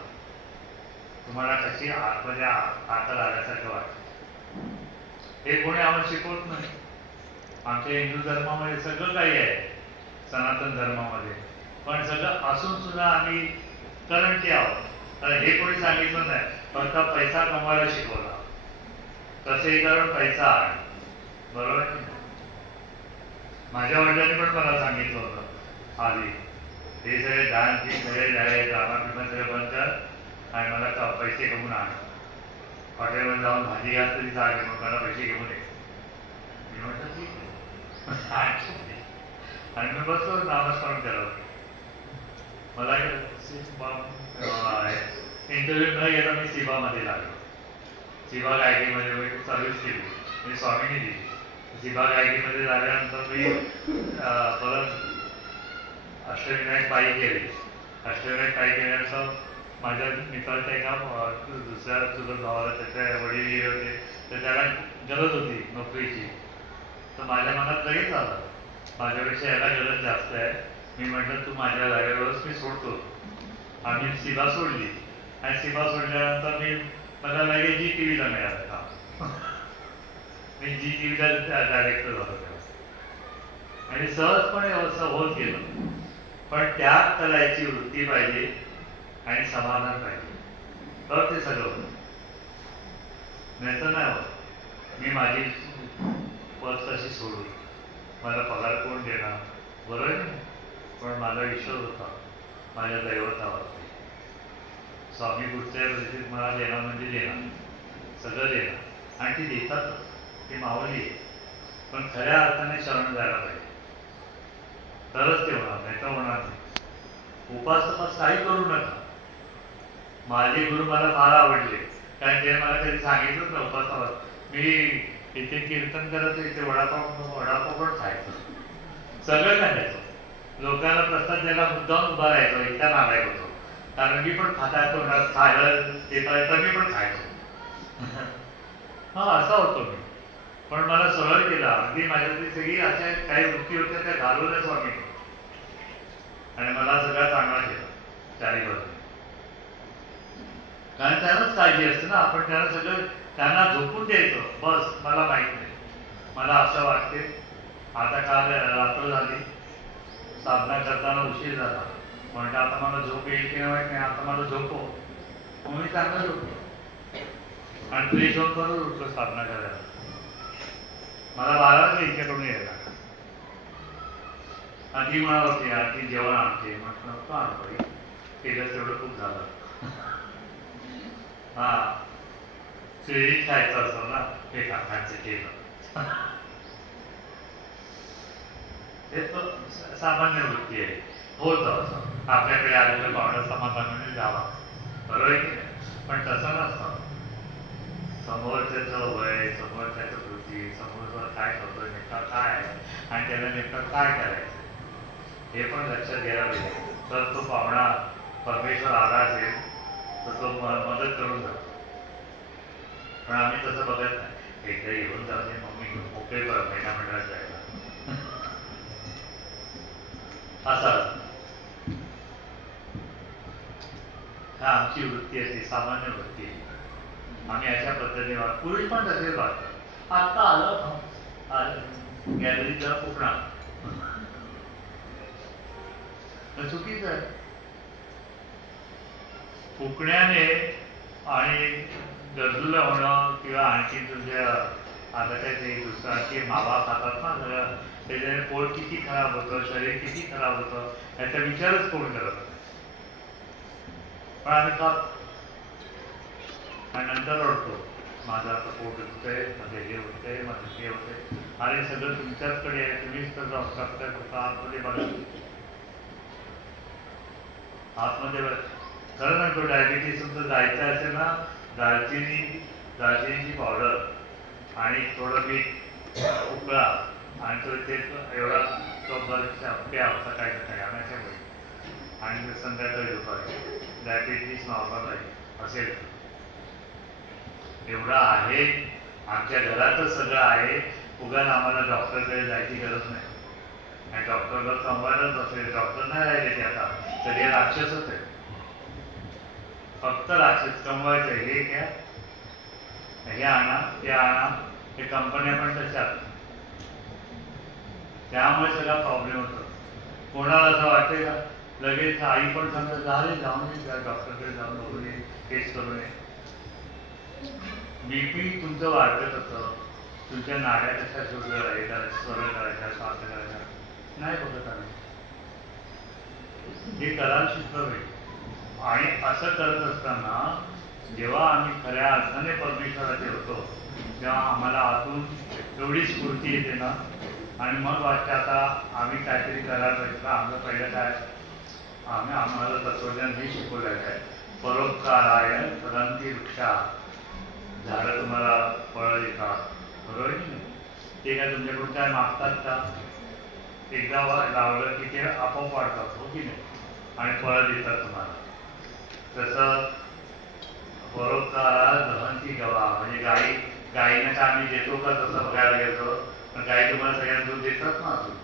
तुम्हाला कशी आतमध्ये ताकद आल्यासारखं वाटतं. हे कोणी आम्हाला शिकवत नाही. आमच्या हिंदू धर्मामध्ये सगळं काही आहे, सनातन धर्मामध्ये, पण सगळं असून सुद्धा आम्ही करंटी आहोत. तर हे कोणी सांगितलं नाही, फक्त पैसा कमवायला शिकवला. तसेही कारण पैसा आहे, बरोबर आहे. माझ्या वडिलांनी पण मला सांगितलं होतं आधी, हे सगळे डान्स सगळे ड्रामा फिल्म सगळे बंद कर आणि मला पैसे कमवून आण. हॉटेलमध्ये जाऊन भाजी घ्या तरी चालेल, मग मला पैसे घेऊन ये. मी म्हटलं ठीक आहे. आणि मी बसलो नामस्मरण करत. मला इंटरव्ह्यू न घेता मी सिबामध्ये लागलो. सिबा गायकीमध्ये सर्व्हिस केली, मी स्वामीनी दिली. सिबा गायकीमध्ये झाल्यानंतर मी परत अष्टविनायक पायी केली. अष्टविनायक पायी केल्यानंतर माझ्या मित्राच्या एका दुसऱ्या चुलत भावाला त्याच्या वडील होते, तर त्याला गरज होती नोकरीची. तर माझ्या मनात लगेच आलं, माझ्यापेक्षा याला गरज जास्त आहे. मी म्हटलं तू माझ्या जागेवरच मी सोडतो. आम्ही सिबा सोडली आणि सिबा सोडल्यानंतर मला लगेच जी टी व्हीला मिळालं काम. मी जी टी व्हीला डायरेक्टर झालो तेव्हा आणि सहजपणे असं होत गेलं. पण त्याग करायची वृत्ती पाहिजे आणि समाधान पाहिजे, तर ते सगळं होतं. नाही तर नाही होत. मी माझी पद तशी सोडून मला पगार कोण देणार, बरोबर आहे. पण माझा विश्वास होता माझ्या दैवतावरती. स्वामी पुढच्या परिस्थितीत मला देणार म्हणजे देणार, सगळं देणार. आणि ती देतातच, ती माऊली आहे. पण खऱ्या अर्थाने शरण जायला पाहिजे, तरच ते होणार, नाही तर होणार नाही. उपास तपास काही करू नका. माझे गुरु मला फार आवडले, कारण ते मला कधी सांगितलंच ना उपास तपास. मी इथे कीर्तन करत इथे वडापाव पण खायचं, सगळं खायचं. लोकांना प्रसाद द्यायला मुद्दाम उभा राहायचो, इतका नालायक होतो. कारण मी पण खायला येता तर मी पण खायचो. हा असा होतो मी. पण मला सरळ केला. अगदी माझ्यातली सगळी अशा काही वृत्ती होत्या त्या घालवल्याच स्वामी आणि मला सगळा चांगला केला चारी बाजू. कारण त्यांनाच काळजी असते ना, आपण त्यांना सगळं त्यांना झोपून द्यायचं. बस मला माहित नाही, मला असं वाटते. आता काल रात्र झाली, साधना करताना उशीर झाला. म्हणजे आता मला झोप येईल की माहित नाही, आता मला झोपो. मग मी चांगलं झोपलो आणि फ्रेश होऊन परत उठलो साधना करायला. मला 12 इतक्याकडून यायला आणि ती म्हणत होती ती जेवण आणते. म्हटलं नको आणतो, केलं तेवढं खूप झालं. हा क्रेडिट खायचं असं ना, हे काकांचं केलं. हे तो सामान्य वृत्ती आहे, होतं असं. आपल्याकडे आलेलं पाहुणं समाधानाने जावा, बरोबर आहे की नाही. पण तसं नसतं. समोरच्याचं वय, समोरच्याचं वृत्ती, समोरचा काय करतोय, नेमका काय आहे आणि त्याला नेमकं काय करायचं हे पण लक्षात घ्यायला पाहिजे. तर तो पाहुणा परमेश्वर आला असेल तर तो मदत करून जातो. पण आम्ही तसं बघत नाही, एकदा येऊन जाऊ दे मग मी मोकळे महिना मंडळात जायला असं. हा आमची वृत्ती असते, सामान्य वृत्ती आहे. आम्ही अशा पद्धतीने पूर्वी पण तसेच वाटतं. आता आलं गॅलरीचा कोकणा चुकीचं आहे. फुकण्याने आणि गरजूला होणं किंवा आणखी तुझ्या आता काय ते दुसरं आणखी मावा खातात ना सगळं, त्याच्याने पोट किती खराब होतं, शरीर किती खराब होतं याचा विचारच कोण करत नाही. पण आम्ही खात आणि नंतर ओढतो माझं आता पोट दुखतंय, माझं हे होतंय, माझं हे होतंय. आणि सगळं तुमच्याचकडे आहे, तुम्हीच तर जाऊ शकता. फक्त आतमध्ये बघा, आतमध्ये खरं म्हणतो डायबिटीस तुमचं जायचं असेल ना, दालचिनीची पावडर आणि थोडं मीठ उकळा आणि तो ते एवढा बरंचशा प्याव सकाळी सकाळी आणायच्यामुळे आणि संध्याकाळी दुपारी डायबिटीस नॉर्मल आहे असेल. एवढं आहे आमच्या घरातच सगळं आहे. उगाच आम्हाला डॉक्टरकडे जायची गरज नाही. आणि डॉक्टरला संवादच असेल, डॉक्टर नाही राहिले ते आता, तर हे राक्षसच आहे. फक्त राक्षस कमवायचं, हे घ्या, हे आणा, ते आणा. हे कंपन्या पण तशात. त्यामुळे सगळा प्रॉब्लेम होतो. कोणाला असं वाटते का लगेच आई पण सांगतात झाले जाऊन डॉक्टरकडे जाऊन बघून ये, टेस्ट करून ये. बीपी तुमचं वाढत असतं, तुमच्या नाड्या कशा सरळ करायच्या, श्वास करायच्या नाही बघत आम्ही. हे करायला शिकलं पाहिजे. आणि असं करत असताना जेव्हा आम्ही खऱ्या अर्थाने परमेश्वराचे होतो तेव्हा आम्हाला आतून एवढी स्फूर्ती येते ना, आणि मग वाटतं आता आम्ही काहीतरी करायला पाहिजे. आमचं पहिलं काय, आम्हाला तत्वज्ञान हे शिकवलं आहे, परोपकाराय फलंती वृक्षा. झाडं तुम्हाला फळं देतात, बरोबर की नाही? ते काय तुमच्याकडून काय मागतात का? एकदा लावलं की ते आपोआप वाढतात, हो की नाही? आणि फळं देतात तुम्हाला. तसं परोपकारात दहंती गवा, म्हणजे गाईनं का आम्ही देतो का तसं बघायला गेलो, पण गाई तुम्हाला सगळ्यांना दूध देतात ना अजून,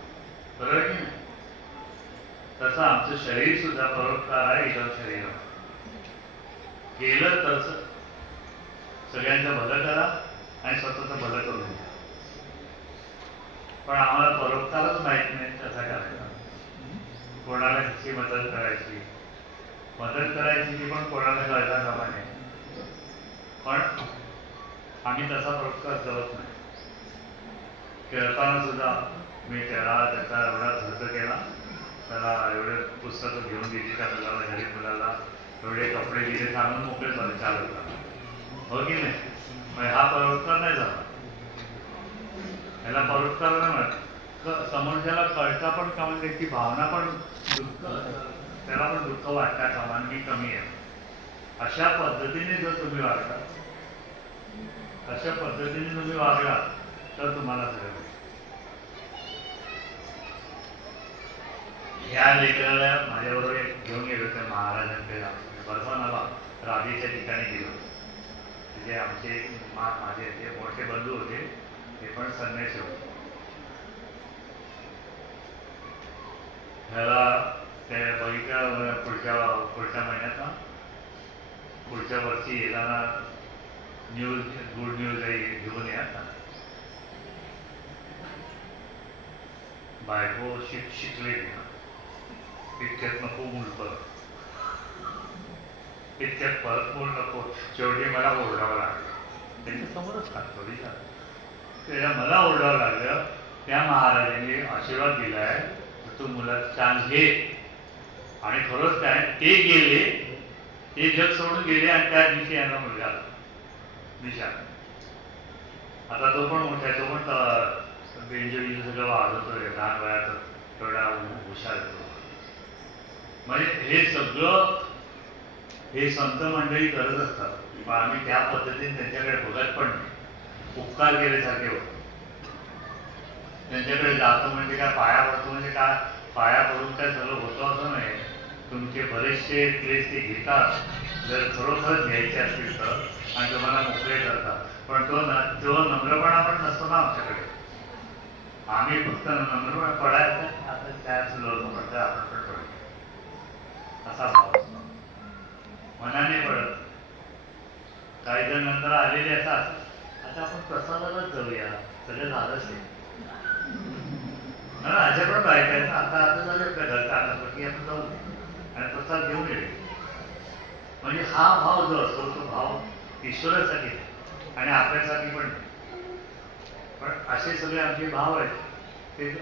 बरोबर की नाही? तसं आमचं शरीर सुद्धा परोपकार आहे. इतर शरीर केलं तसं सगळ्यांचं भलं करा आणि स्वतःचं भलं करून घ्या. पण आम्हाला परोपकारच माहीत नाही कसा करायचा. कोणाला कशी मदत करायची ती पण कोणाला कळता कामा नये. पण आम्ही तसा परोपकार करत नाही. करताना सुद्धा मी त्याचा एवढा खर्च केला, त्याला एवढे पुस्तकं घेऊन दिली, त्या मुलाला गरीब मुलाला एवढे कपडे दिले, सांगून मोकळे झाले चालवता, हो की नाही? म्हणजे हा परोपकार नाही झाला. याला परोपकार नाही म्हणत. समोरच्याला कळता पण का म्हणजे ती भावना पण दुःख, त्याला पण दुःख वाटता कामा मी कमी आहे. अशा पद्धतीने जर तुम्ही वागला, तर तुम्हाला सगळं. या लेकराला माझ्याबरोबर घेऊन गेलो त्या महाराजांकडे, बर्फानाला राधेच्या ठिकाणी गेलो. तिथे आमचे माझे ते मोठे बंधू होते, ते पण संन्यासी होते. ह्याला त्या बघितल्या पुढच्या महिन्यात ना, पुढच्या वर्षी येताना गुड न्यूज घेऊन या. बायको शिकले इतक्यात नको मूल परत, इतक्यात परत मूल नको. शेवटी मला ओरडावं लागलं, त्यांच्यासमोरच टाकतो विचार. त्याला मला ओरडावं लागलं. त्या महाराजांनी आशीर्वाद दिलाय, तू मुलाचा चान्स घे. आणि खरंच काय ते गेले, ते जग सोडून गेले आणि त्या दिवशी यांना मुलगा आला विचार. आता तो पण मोठा आहे, तो पण बेंजोली सगळं वाजवतोय लहान वयात, तेवढा हुशार येतो. म्हणजे हे सगळं हे संत मंडळी करत असतात, पण आम्ही त्या पद्धतीने त्यांच्याकडे बघत पण नाही. उपकार केल्यासारखे होतो. त्यांच्याकडे जातो म्हणजे काय पाया पडतो, म्हणजे काय पाया पडून काय सगळं होतं असं नाही. तुमचे बरेचसे प्लेस ते घेतात जर खरोखर घ्यायचे असतील तर, आणि तुम्हाला मोकळे करतात. पण तो नम्रपणा पण नसतो ना आमच्याकडे. आम्ही फक्त नम्रपणा पडायचं आता त्याच लोक म्हणतात आपण पण पडतो असा भाव असतो. मनाने पडत. काही जण नंतर आलेले असतात, आता आपण प्रसादालाच जाऊया, सगळं झालंच आहे ना, अशा पण ऐकायचं आता आता झालं का घरचा आता की आपण जाऊ आणि प्रसाद घेऊन येऊ. म्हणजे हा भाव जो असतो तो भाव ईश्वरासाठी आणि आपल्यासाठी पण. पण असे सगळे आमचे भाव आहेत ते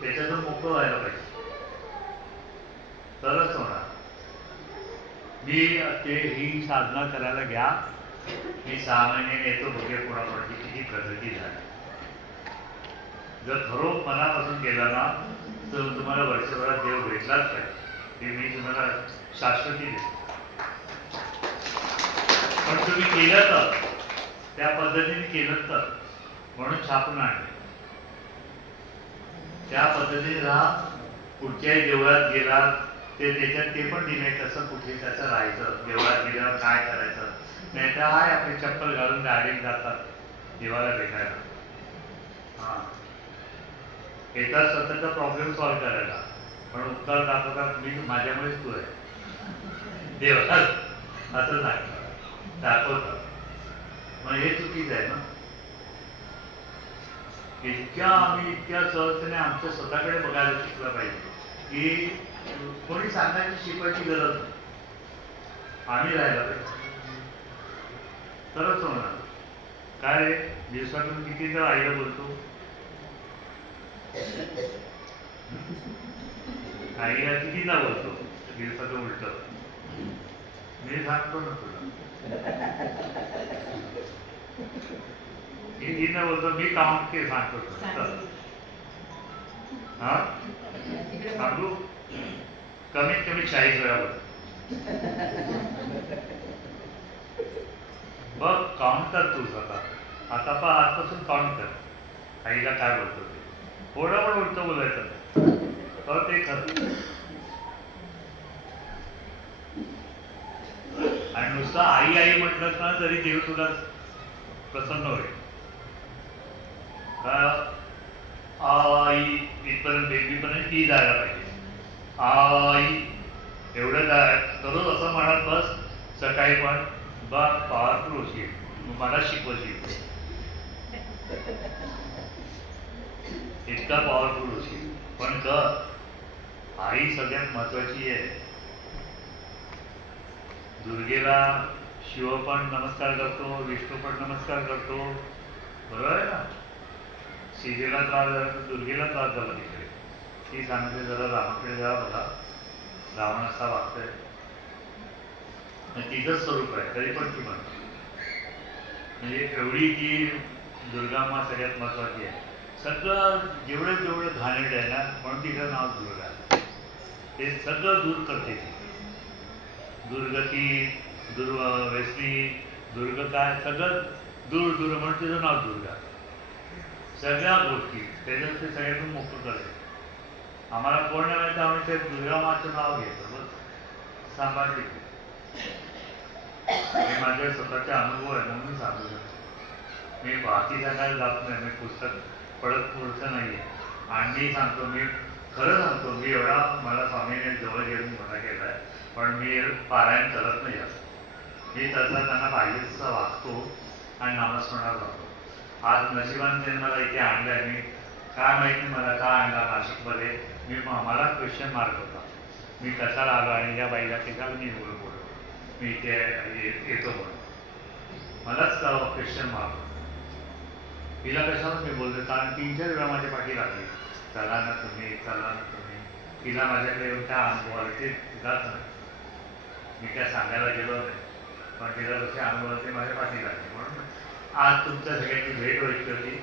त्याच्यातून मोकळं व्हायला पाहिजे तरच होणार. मी ते ही साधना करायला घ्या. मी 6 महिने येतो, बघे कोणाकोणाची किती प्रगती झाली. जर खरोखर मनापासून केला ना तर तुम्हाला वर्षभरात देव भेटलाच पाहिजे. ते मी तुम्हाला शाश्वती देतो. पण तुम्ही केलं तर, त्या पद्धतीने केलं तर, म्हणून छापून आणले त्या पद्धतीने राहा. कुठच्याही देवळात गेलात ते त्याच्यात ते पण दिले कसं कुठे कसं राहायचं, देवळात गेल्यावर काय करायचं. नाही तर आहे आपली चप्पल घालून गाडीत जातात देवाला भेटायला. हां, येतात स्वतःचा प्रॉब्लेम सॉल्व्ह करायला, पण उत्तर दाखवतात मी माझ्यामुळेच तू आहे देवाला असं दाखवतात. मग हे चुकीचं आहे ना. आम्ही इतक्या सहजतेने आमच्या स्वतःकडे बघायला शिकलं पाहिजे की कोणी सांगायची शिकवायची गरज नाही. आम्ही राहायला पाहिजे तरच होणार. काय रे दिवसातून कितीदा आईला बोलतो, आईला कितीदा बोलतो दिवसातून उलट. मी सांगतो ना तुला कितीदा बोलतो, मी काउंट के सांगतो. हा सांगू कमीत कमी 40 वेळा बोलतो. बघ काउंट कर तू स्वतः. आता पण आजपासून काउंट कर आईला काय बोलतो ते. थोडं पण उलट बोलायचं तर ते खरं. आणि नुसतं आई आई म्हटलं ना तरी देव तुला प्रसन्न होईल. आई इथपर्यंत बेबीपर्यंत ई जायला पाहिजे. आई एवढं काय दररोज असं म्हणत बस. सकाळी पण बा पॉवरफुल होशील, मला शिकवशील, इतका पॉवरफुल होशील. पण कर आई सगळ्यात महत्वाची आहे. दुर्गेला शिव पण नमस्कार करतो, विष्णू पण नमस्कार करतो, बरोबर आहे ना. सीतेला त्रास झाला तर दुर्गेला त्रास झाला तिकडे. ती सांगते जरा रामाकडे जा बघा, रावण असा वागतोय. तिचंच स्वरूप आहे तरी पण ती म्हणते. म्हणजे एवढी ती दुर्गामा सगळ्यात महत्वाची आहे. सगळं जेवढं जेवढं घाणेरडं आहे ना म्हणून तिचं नाव दुर्गा. ते सगळं दूर करते ती. दुर्गती, व्यसनी, दुर्ग काय सगळं दूर दूर म्हणून तिचं नाव दुर्गा. सगळ्या गोष्टी त्याच्यात ते सगळ्यातून मोकळं करते. आम्हाला कोण नाही माहिती, आम्ही ते दुर्गामाचं नाव घेतो बस सांभाळते. हे माझे स्वतःचे अनुभव आहे म्हणून मी सांगू शकतो. मी बाकी सांगायला जात नाही, मी पुस्तक पडत पुढचं नाही आहे. आणि मी सांगतो, मी खरं सांगतो, मी एवढा मला स्वामीने जवळ घेऊन मोठा केला आहे, पण मी पारायण करत नाही असं. मी तसा त्यांना पाहिजे तसा वाचतो आणि नामस्मरणात जातो. आज नशिबाने त्यांनी मला इथे आणलं आहे. मी काय माहिती मला का आणला नाशिकमध्ये. मला क्वेश्चन मार्क होता, मी कशाला आलो आणि या बाईला कशाला मी बोलतो, मी इथे येतो म्हणून मलाच क्वेश्चन मार्क होता. तिला कशाला मी बोलतो, कारण 3-4 वेळा माझ्या पाठी लागली, चला ना तुम्ही, चला ना तुम्ही. तिला माझ्याकडे येऊन त्या अनुभव ते तिलाच नाही. मी काय सांगायला गेलो नाही, पण तिला जसे अनुभव ते माझ्या पाठी लागले. म्हणून आज तुमच्या सगळ्यांची भेट व्हायची होती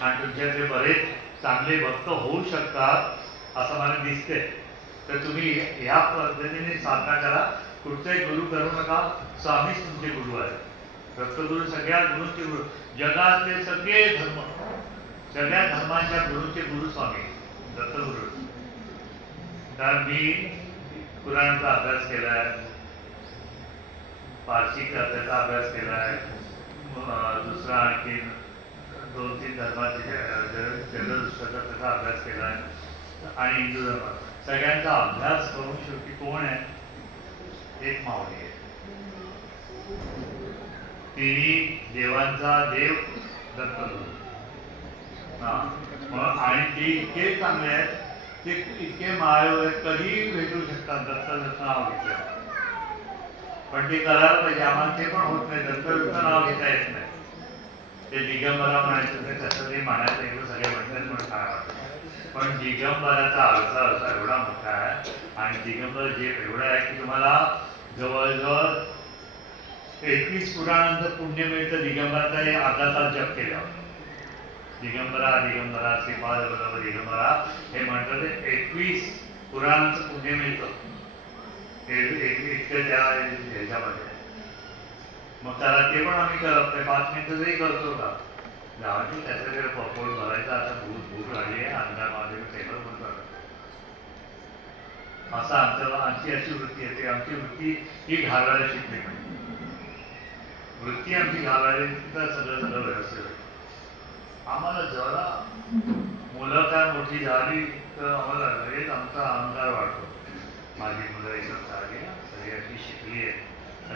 आणि तुमच्याकडे बरेच चांगले भक्त होऊ शकतात असं मला दिसते. तर तुम्ही ह्या पद्धतीने साधना करा. कुठचाही गुरु करू नका. स्वामीच तुमचे गुरु आहेत. दत्तगुरु सगळ्या गुरूंचे गुरु. जगातले सगळे धर्म, सगळ्या धर्मांच्या गुरूंचे गुरु स्वामी दत्तगुरु. तर मी पुराणाचा अभ्यास केलाय, पारशी त्याचा अभ्यास केलाय, दुसरा आणखी 2-3 धर्माचे जगदृष्टाचा त्याचा अभ्यास केलाय आणि हिंदू धर्म सगळ्यांचा अभ्यास करून शेवटी कोण आहे? एक माऊली आहे. तिन्ही देवांचा देव दत्तगुरु. आणि ते इतके चांगले आहेत, ते इतके मायाळू आहेत, कधीही भेटू शकतात दत्त नाव घेतलं. पण ते करायला पाहिजे. आम्हाला ते पण होत नाही, दत्त नाव घेता येत नाही. ते दिगंबरा म्हणायचं ते कसं ते म्हणायचं एवढं सगळे म्हणतात म्हणून काय वाटतं. पण दिगंबराचा अर्थ एवढा मोठा आहे आणि दिगंबर जे एवढं आहे की तुम्हाला जवळजवळ 21 पुराणांचं पुण्य मिळतं दिगंबराचा हे अर्धा तास जप केल्यावर. दिगंबरा दिगंबरा श्रीपाद बरोबर दिगंबरा हे म्हणतात ते 21 पुराणांचं पुण्य मिळतं इतकं त्या ह्याच्यामध्ये. मग त्याला ते पण आम्ही करत नाही, 5 मिनिटं जरी करतो का गावाची त्याच्याकडे पोट भरायचं. आता भूक लागली आहे, अंगामध्ये टेबल पण करतो असं आमची अशी वृत्ती येते. आमची वृत्ती ही घालवायला शिकली पाहिजे. वृत्ती आमची घालवायला तर सगळं व्यवस्थित होईल. आम्हाला जरा मुलं काय मोठी झाली तर आम्हाला लगेच आमचा अहंकार वाढतो. माझी मुलं एकदम चांगली सगळी अशी शिकली आहे,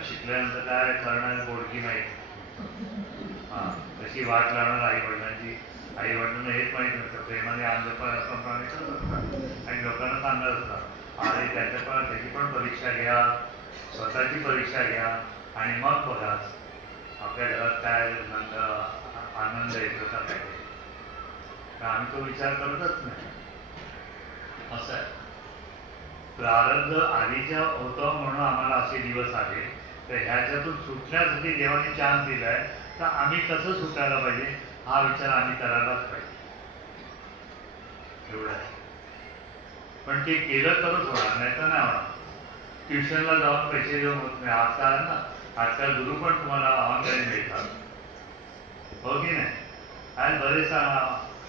शिकल्यानंतर काय करणार बोडकी नाही. तशी वाट लावणार आई-वडिलांची. आई-वडिलांना हेच माहीत नसतं, प्रेमाने अंधपणाने करत असतात आणि लोकांना सांगत असतात आणि त्याची पण परीक्षा घ्या, स्वतःची परीक्षा घ्या आणि मग बघा आपल्या घरात काय आनंद येतो का काय. आम्ही तो विचार करतच नाही. असं आहे. प्रारब्ध आधीच्या होतं म्हणून आम्हाला असे दिवस आले, तर ह्याच्यातून सुटण्यासाठी देवाने चान्स दिलाय, तर आम्ही कसं सुटायला पाहिजे हा विचार आम्ही करायलाच पाहिजे. एवढं आहे. पण ते केलं तरच होणार, नाही तर नाही होणार. ट्युशनला जाऊन पैसे देऊन होत नाही. आजकाल गुरु पण तुम्हाला ऑनलाईन मिळतात, हो की नाही? आणि बरेच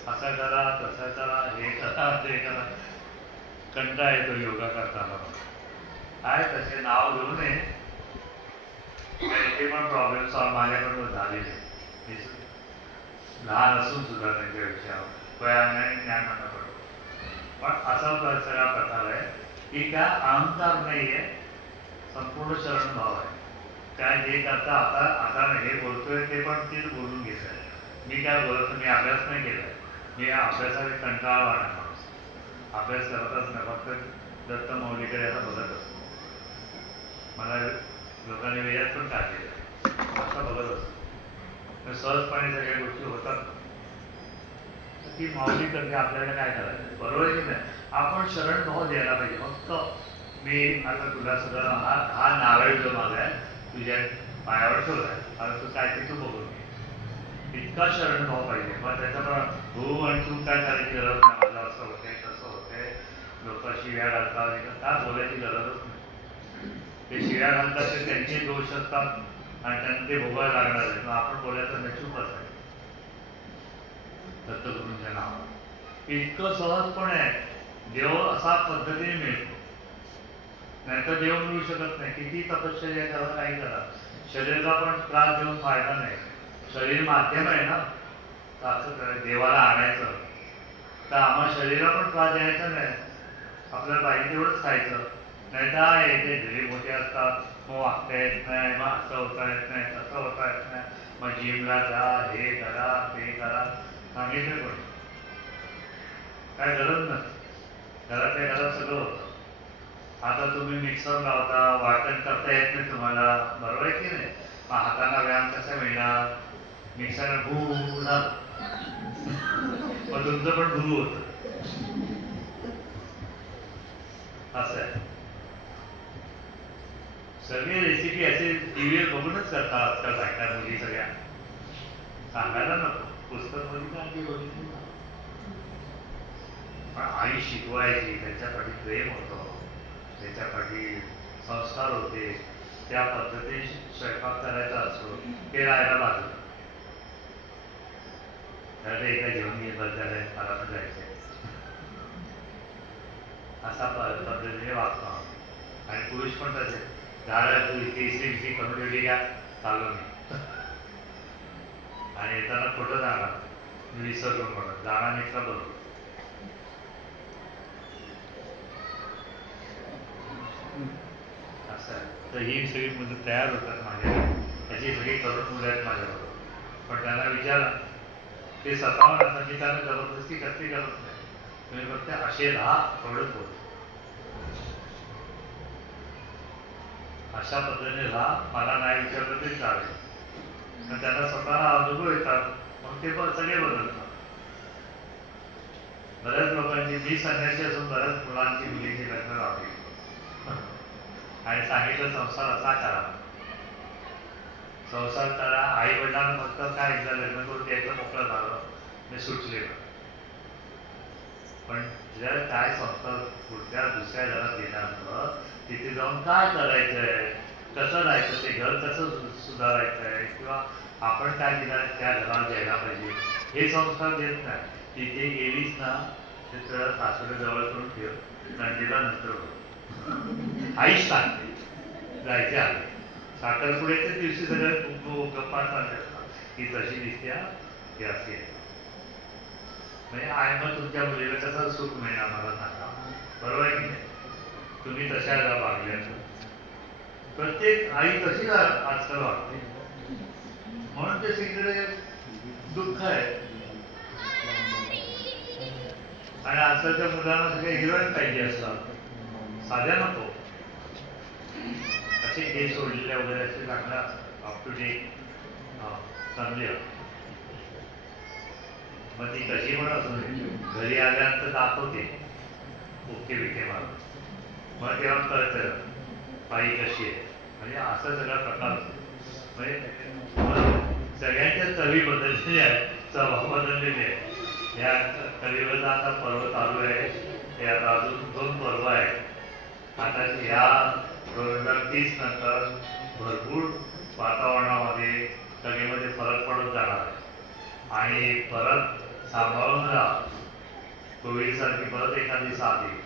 असं करा तसं करा, हे करा ते करा. कंटाळा येतो योगा करताना. काय तसे नाव घेऊ नये. ते पण प्रॉब्लेम सॉल्व माझ्याकडून झालेले, लहान असून सुद्धा त्यांच्यापेक्षा वयाने ज्ञानानं पडतो. पण असा सगळा प्रकार आहे की काय अहंकार नाही आहे, संपूर्ण शरणभाव आहे. काय जे करता आता हे बोलतोय ते पण तेच बोलून घेत आहे. मी काय बोलतो, मी अभ्यास नाही केलाय. मी अभ्यासाने कंटाळा माणूस, अभ्यास करतच नाही, फक्त दत्त मौलीकडे आता बघत असतो. मला लोकांनी वेळात पण टाकलेलं असं बघत असतो. सहजपणे सगळ्या गोष्टी होतात. ती माऊली करते, आपल्याला काय करायचं? बरोबर आहे की नाही? आपण शरण भाव द्यायला पाहिजे. फक्त मी आता तुला सगळं हा नारळ जो माझा आहे तुझ्या पायावर ठेवलाय, आता तू काय ते तू बघून घे. इतका शरण भाव पाहिजे. मग त्याच्यामुळे हो आणि तू काय करायची गरज नाही. माझं असं होते तसं होते, लोक शिव्या घालतात, काय बोलायची गरजच नाही. ते शिव्या घालतात ते त्यांचे दोष असतात आणि त्यांना ते भोगायला लागणार आहे. मग आपण बोलायचं नाही, चूप असायचं. दत्तगुरूंच्या नाव इतकं सहजपणे आहे. देव असा पद्धतीने मिळतो, नाहीतर देव मिळू शकत नाही. किती तपश्चर्या करा, काही करा, शरीराला पण त्रास देऊन फायदा नाही. शरीर माध्यम आहे ना, तर असं देवाला आणायचं तर आम्हाला शरीराला पण त्रास द्यायचा नाही. आपल्याला पाहिजे तेवढंच खायचं. नाही तर आहे ते घरी मोठे असतात, मग वागता येत नाही, मग असं होता येत नाही, तसं होता येत नाही, मग जिमला जा, हे करा ते करा. सांगितलं पण काय गरज नसते. घरातल्या घरात सगळं होतं. आता तुम्ही मिक्सर लावता, वाटण करता येत नाही तुम्हाला, बरोबर आहे की नाही? मग हाताला व्यायाम कसा मिळणार? मिक्सर भू मग तुमचं पण भू होतं. असं आहे. सगळे रेसिपी असे टीव्हीवर बघूनच करतात आजकाल बायका मुली सगळ्या. सांगायला नको, पुस्तक बघितलं आणखी बघितलं. पण आई शिकवायची, त्याच्यापाठी प्रेम होतं, त्याच्यापाठी संस्कार होते. त्या पद्धतीने स्वयंपाक करायचा असतो, ते राहायला लागलं. तर एका जेवण घे बद्दल आहे, मला पण जायचंय असा पद्धतीने वागतो. आणि पुरुष पण तसे झालं तू इथे इसी करून ठेवली का चाललो मी आणि येताना खोटं जाणार मी विसरलो म्हणून जाणार मित्र बरोबर. असं तर ही सगळी मुलं तयार होतात माझ्या त्याची सगळी तरुण मुलं आहेत माझ्याबरोबर. पण त्यांना विचारा ते स्वतःहून संगीताने जबरदस्ती करते करत नाही. तुम्ही फक्त असे राहा एवढंच बोल अशा पद्धतीने राहा. मला नाही विचारलं तरी चालेल. पण त्यांना स्वतःला अनुभव येतात मग ते पण सगळे बदलतात. बऱ्याच लोकांची मी संन्यासी असून बऱ्याच मुलांची मुलींची लग्न लावली आणि सांगितलं संसार असा करा संसार करा. आई वडिलांना फक्त काय एकदा लग्न करून द्यायचं मोकळं झालं मी सुटले. पण जर काय संसार पुढच्या दुसऱ्या घरात गेल्यानंतर तिथे जाऊन काय करायचंय कसं राहायचं ते घर कसं सुधारायचंय किंवा आपण काय दिलं त्या घरात द्यायला पाहिजे हे संस्कार देत नाही. तिथे गेलीच ना ते सगळं सासूला जवळ करून ठेव नंदीला नंतर आईच सांगते जायचे आले साखरपुड्याच्या दिवशी सगळ्या गप्पा सांगतात की तशी दिसते की अशी आहे. म्हणजे आई मग तुमच्या मुलीला कसं सुख मिळणार मला सांगा. बरोबर आहे की नाही. तुम्ही तशा वागल्या प्रत्येक आई तशी आजकाल वागते म्हणून ते सगळीकडे दुःख आहे. आणि आजकालच्या मुलांना सगळे हिरोईन पाहिजे असतात साध्या नको असे केस सोडलेले वगैरे असे चांगला अप टू डेट चांगले. मग ती कशी पण असू घरी आल्यानंतर दाखवते ओके बिके मारून मग तेव्हा कळतं बाई कशी आहे. म्हणजे असा सगळा प्रकार असतो. म्हणजे सगळ्यांच्या चवी बदललेल्या आहेत स्वभाव बदललेले आहे. या कलियुगाचा आता पर्व चालू आहे ते आता अजून 2 पर्व आहेत. आता या 2030 नंतर भरपूर वातावरणामध्ये सगळीमध्ये फरक पडत जाणार आहे आणि परत सांभाळून राहा. कोविड सारखी परत एखादी साथ येईल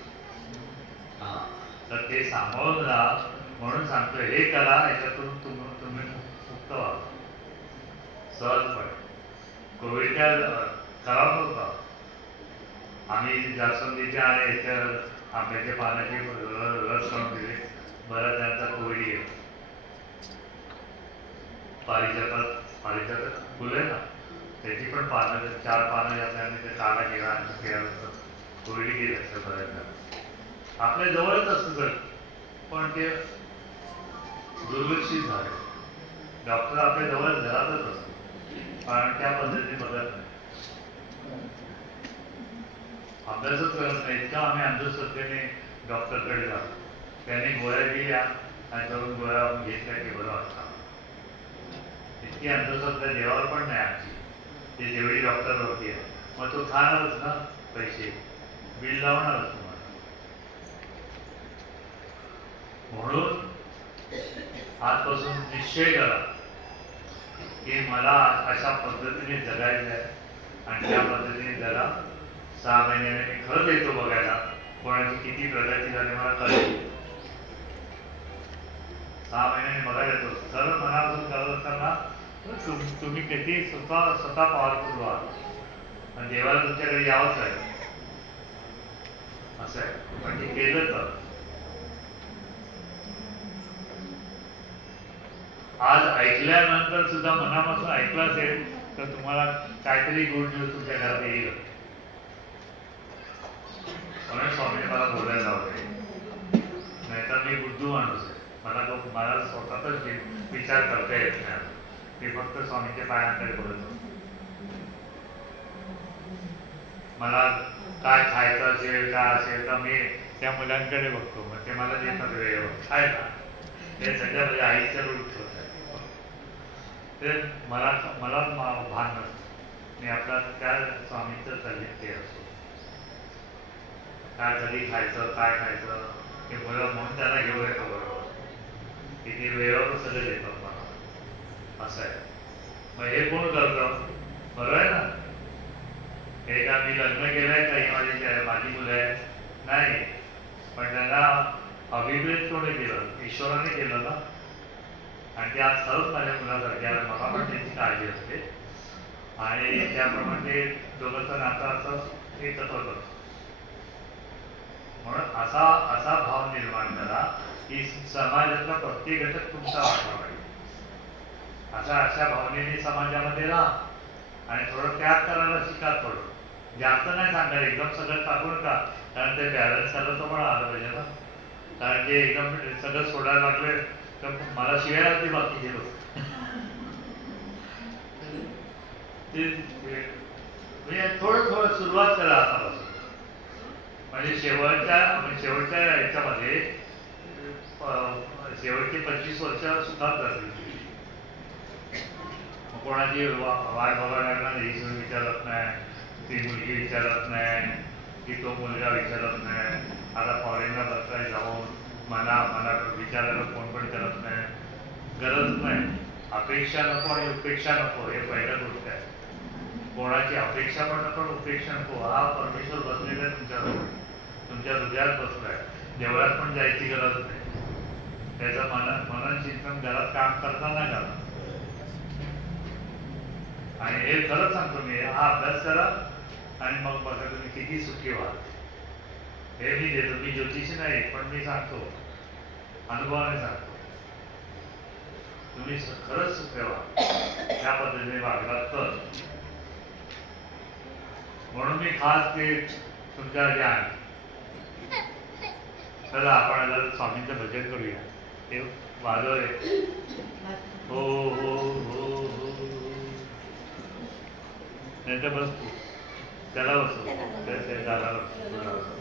तर ते सांभाळून राहा. म्हणून सांगतो हे करा याच्यातून तुम्ही मुक्त व्हा सहजपणे. कोविडच्या खराब होता आम्ही जास्वंदीच्या आणि याच्या आंब्याच्या पाण्याचे रस करून दिले. बऱ्याच जणांचा कोविड येईल. पारिजात फुलं आहे ना त्याची पण पानं 4 पानं असल्याने ते काढा केला आणि केल्यानंतर कोविड गेले असतं बऱ्याच जण. आपल्या जवळच असतं सर पण ते दुर्लक्षित झाले. डॉक्टर आपल्या जवळ घरातच असतो कारण त्या पद्धतीने बघत नाही अभ्यासच करत नाही. इतका आम्ही अंधश्रद्धेने डॉक्टरकडे जातो. त्यांनी गोळ्या दिल्या आणि करून गोळ्या घेतल्या की बरं वाटतं. इतकी अंधश्रद्धा देवावर पण नाही आमची ते जेवढी डॉक्टरवरती आहे. मग तो खाणारच ना पैसे बिल लावणारच तुम्हाला. म्हणून आजपासून निश्चय करा की मला अशा पद्धतीने जगायचं आहे आणि त्या पद्धतीने जगा. 6 महिन्याने मी खरंच येतो बघायला कोणाची किती प्रगती झाली मला कळेल. 6 महिन्याने बघायला येतो. खरं मनापासून करत असताना तुम्ही किती स्वतः पॉवरफुल व्हाल आणि देवाला तुमच्याकडे यावंच आहे असं आहे. पण ते केलं तर आज ऐकल्यानंतर सुद्धा मनापासून ऐकलं असेल तर तुम्हाला काहीतरी गुड न्यूज तुमच्या घरात येईल. म्हणून स्वामीने मला बोलायला लावते. नाहीतर मी बुद्धू माणूस आहे. मला स्वतःच विचार करता येत नाही. मी फक्त स्वामीच्या पायांकडे बोलतो. मला काय खायचं असेल काय असेल तर मी त्या मुलांकडे बघतो. मग ते मला देतात वेळेवर खायला. ते सगळ्या म्हणजे आईच्या रूप होत आहे. ते मला भान नसतं. मी आपला त्या स्वामीचं चालत ते असतो. काय कधी खायचं काय खायचं हे मुलं म्हणून त्याला घेऊन येतो बरोबर. किती वेळेवर सगळं देतात मला असं आहे. मग हे कोण करतं बरोबर आहे ना. हे का मी लग्न केलंय का ही माझी मुलं आहे नाही. पण त्यांना अभिप्रेत कोणी केलं? ईश्वराने केलं ना. आणि ते आज खरंच माझ्या मुलासारखे आहे, मला पण त्यांची काळजी असते. आणि त्याप्रमाणे ते दोघांचं नातं असं एकच होतं. म्हणून असा असा भाव निर्माण करा की समाजातला प्रत्येक घटक तुमचा वाटला पाहिजे. अशा भावनेने समाजामध्ये राहा आणि थोडं त्याग करायला शिका. थोडं जास्त नाही सांगा, एकदम सगळं टाकून का, कारण ते बॅलन्स करायला तुम्हाला आलं पाहिजे ना. कारण ते एकदम सगळं सोडायला लागले तर मला शिवाय लागते बाकीचे लोक. म्हणजे थोडं थोडं सुरुवात करा आतापासून. म्हणजे शेवटच्या याच्यामध्ये शेवटची 25 वर्ष सुद्धा जातील. कोणाची वाट बघायला लागणार, ही सोय विचारत नाही, ती मुलगी विचारत नाही, की तो मुलगा विचारत नाही. आता फॉरेनला बसताय जाऊन मला विचारायला कोण पण करत नाही, गरज नाही. अपेक्षा नको आणि उपेक्षा नको, हे पहिल्या गोष्ट आहे. कोणाची अपेक्षा पण नको, उपेक्षा नको. हा परमेश्वर बसलेला आहे तुमच्याजवळ, तुमच्या हृदयात बसलाय. देवळात पण जायची गरज नाही. त्याचं मनन चिंतन घरात काम करताना करा. आणि हे खरंच सांगतो मी, हा अभ्यास करा आणि मग बघा तुम्ही किती सुखी व्हा. हे मी देतो, मी ज्योतिषी नाही, पण मी सांगतो, अनुभवाने सांगतो. तुम्ही खरंच सुखी व्हा त्या पद्धतीने वागलात तर. म्हणून मी खास ते तुमच्या ज्ञान. चला आपण आता स्वामींचं भजन करूया. ते वाजव आहे. हो हो हो हो. नाही तर बस तू त्याला बसव, त्याला बसव.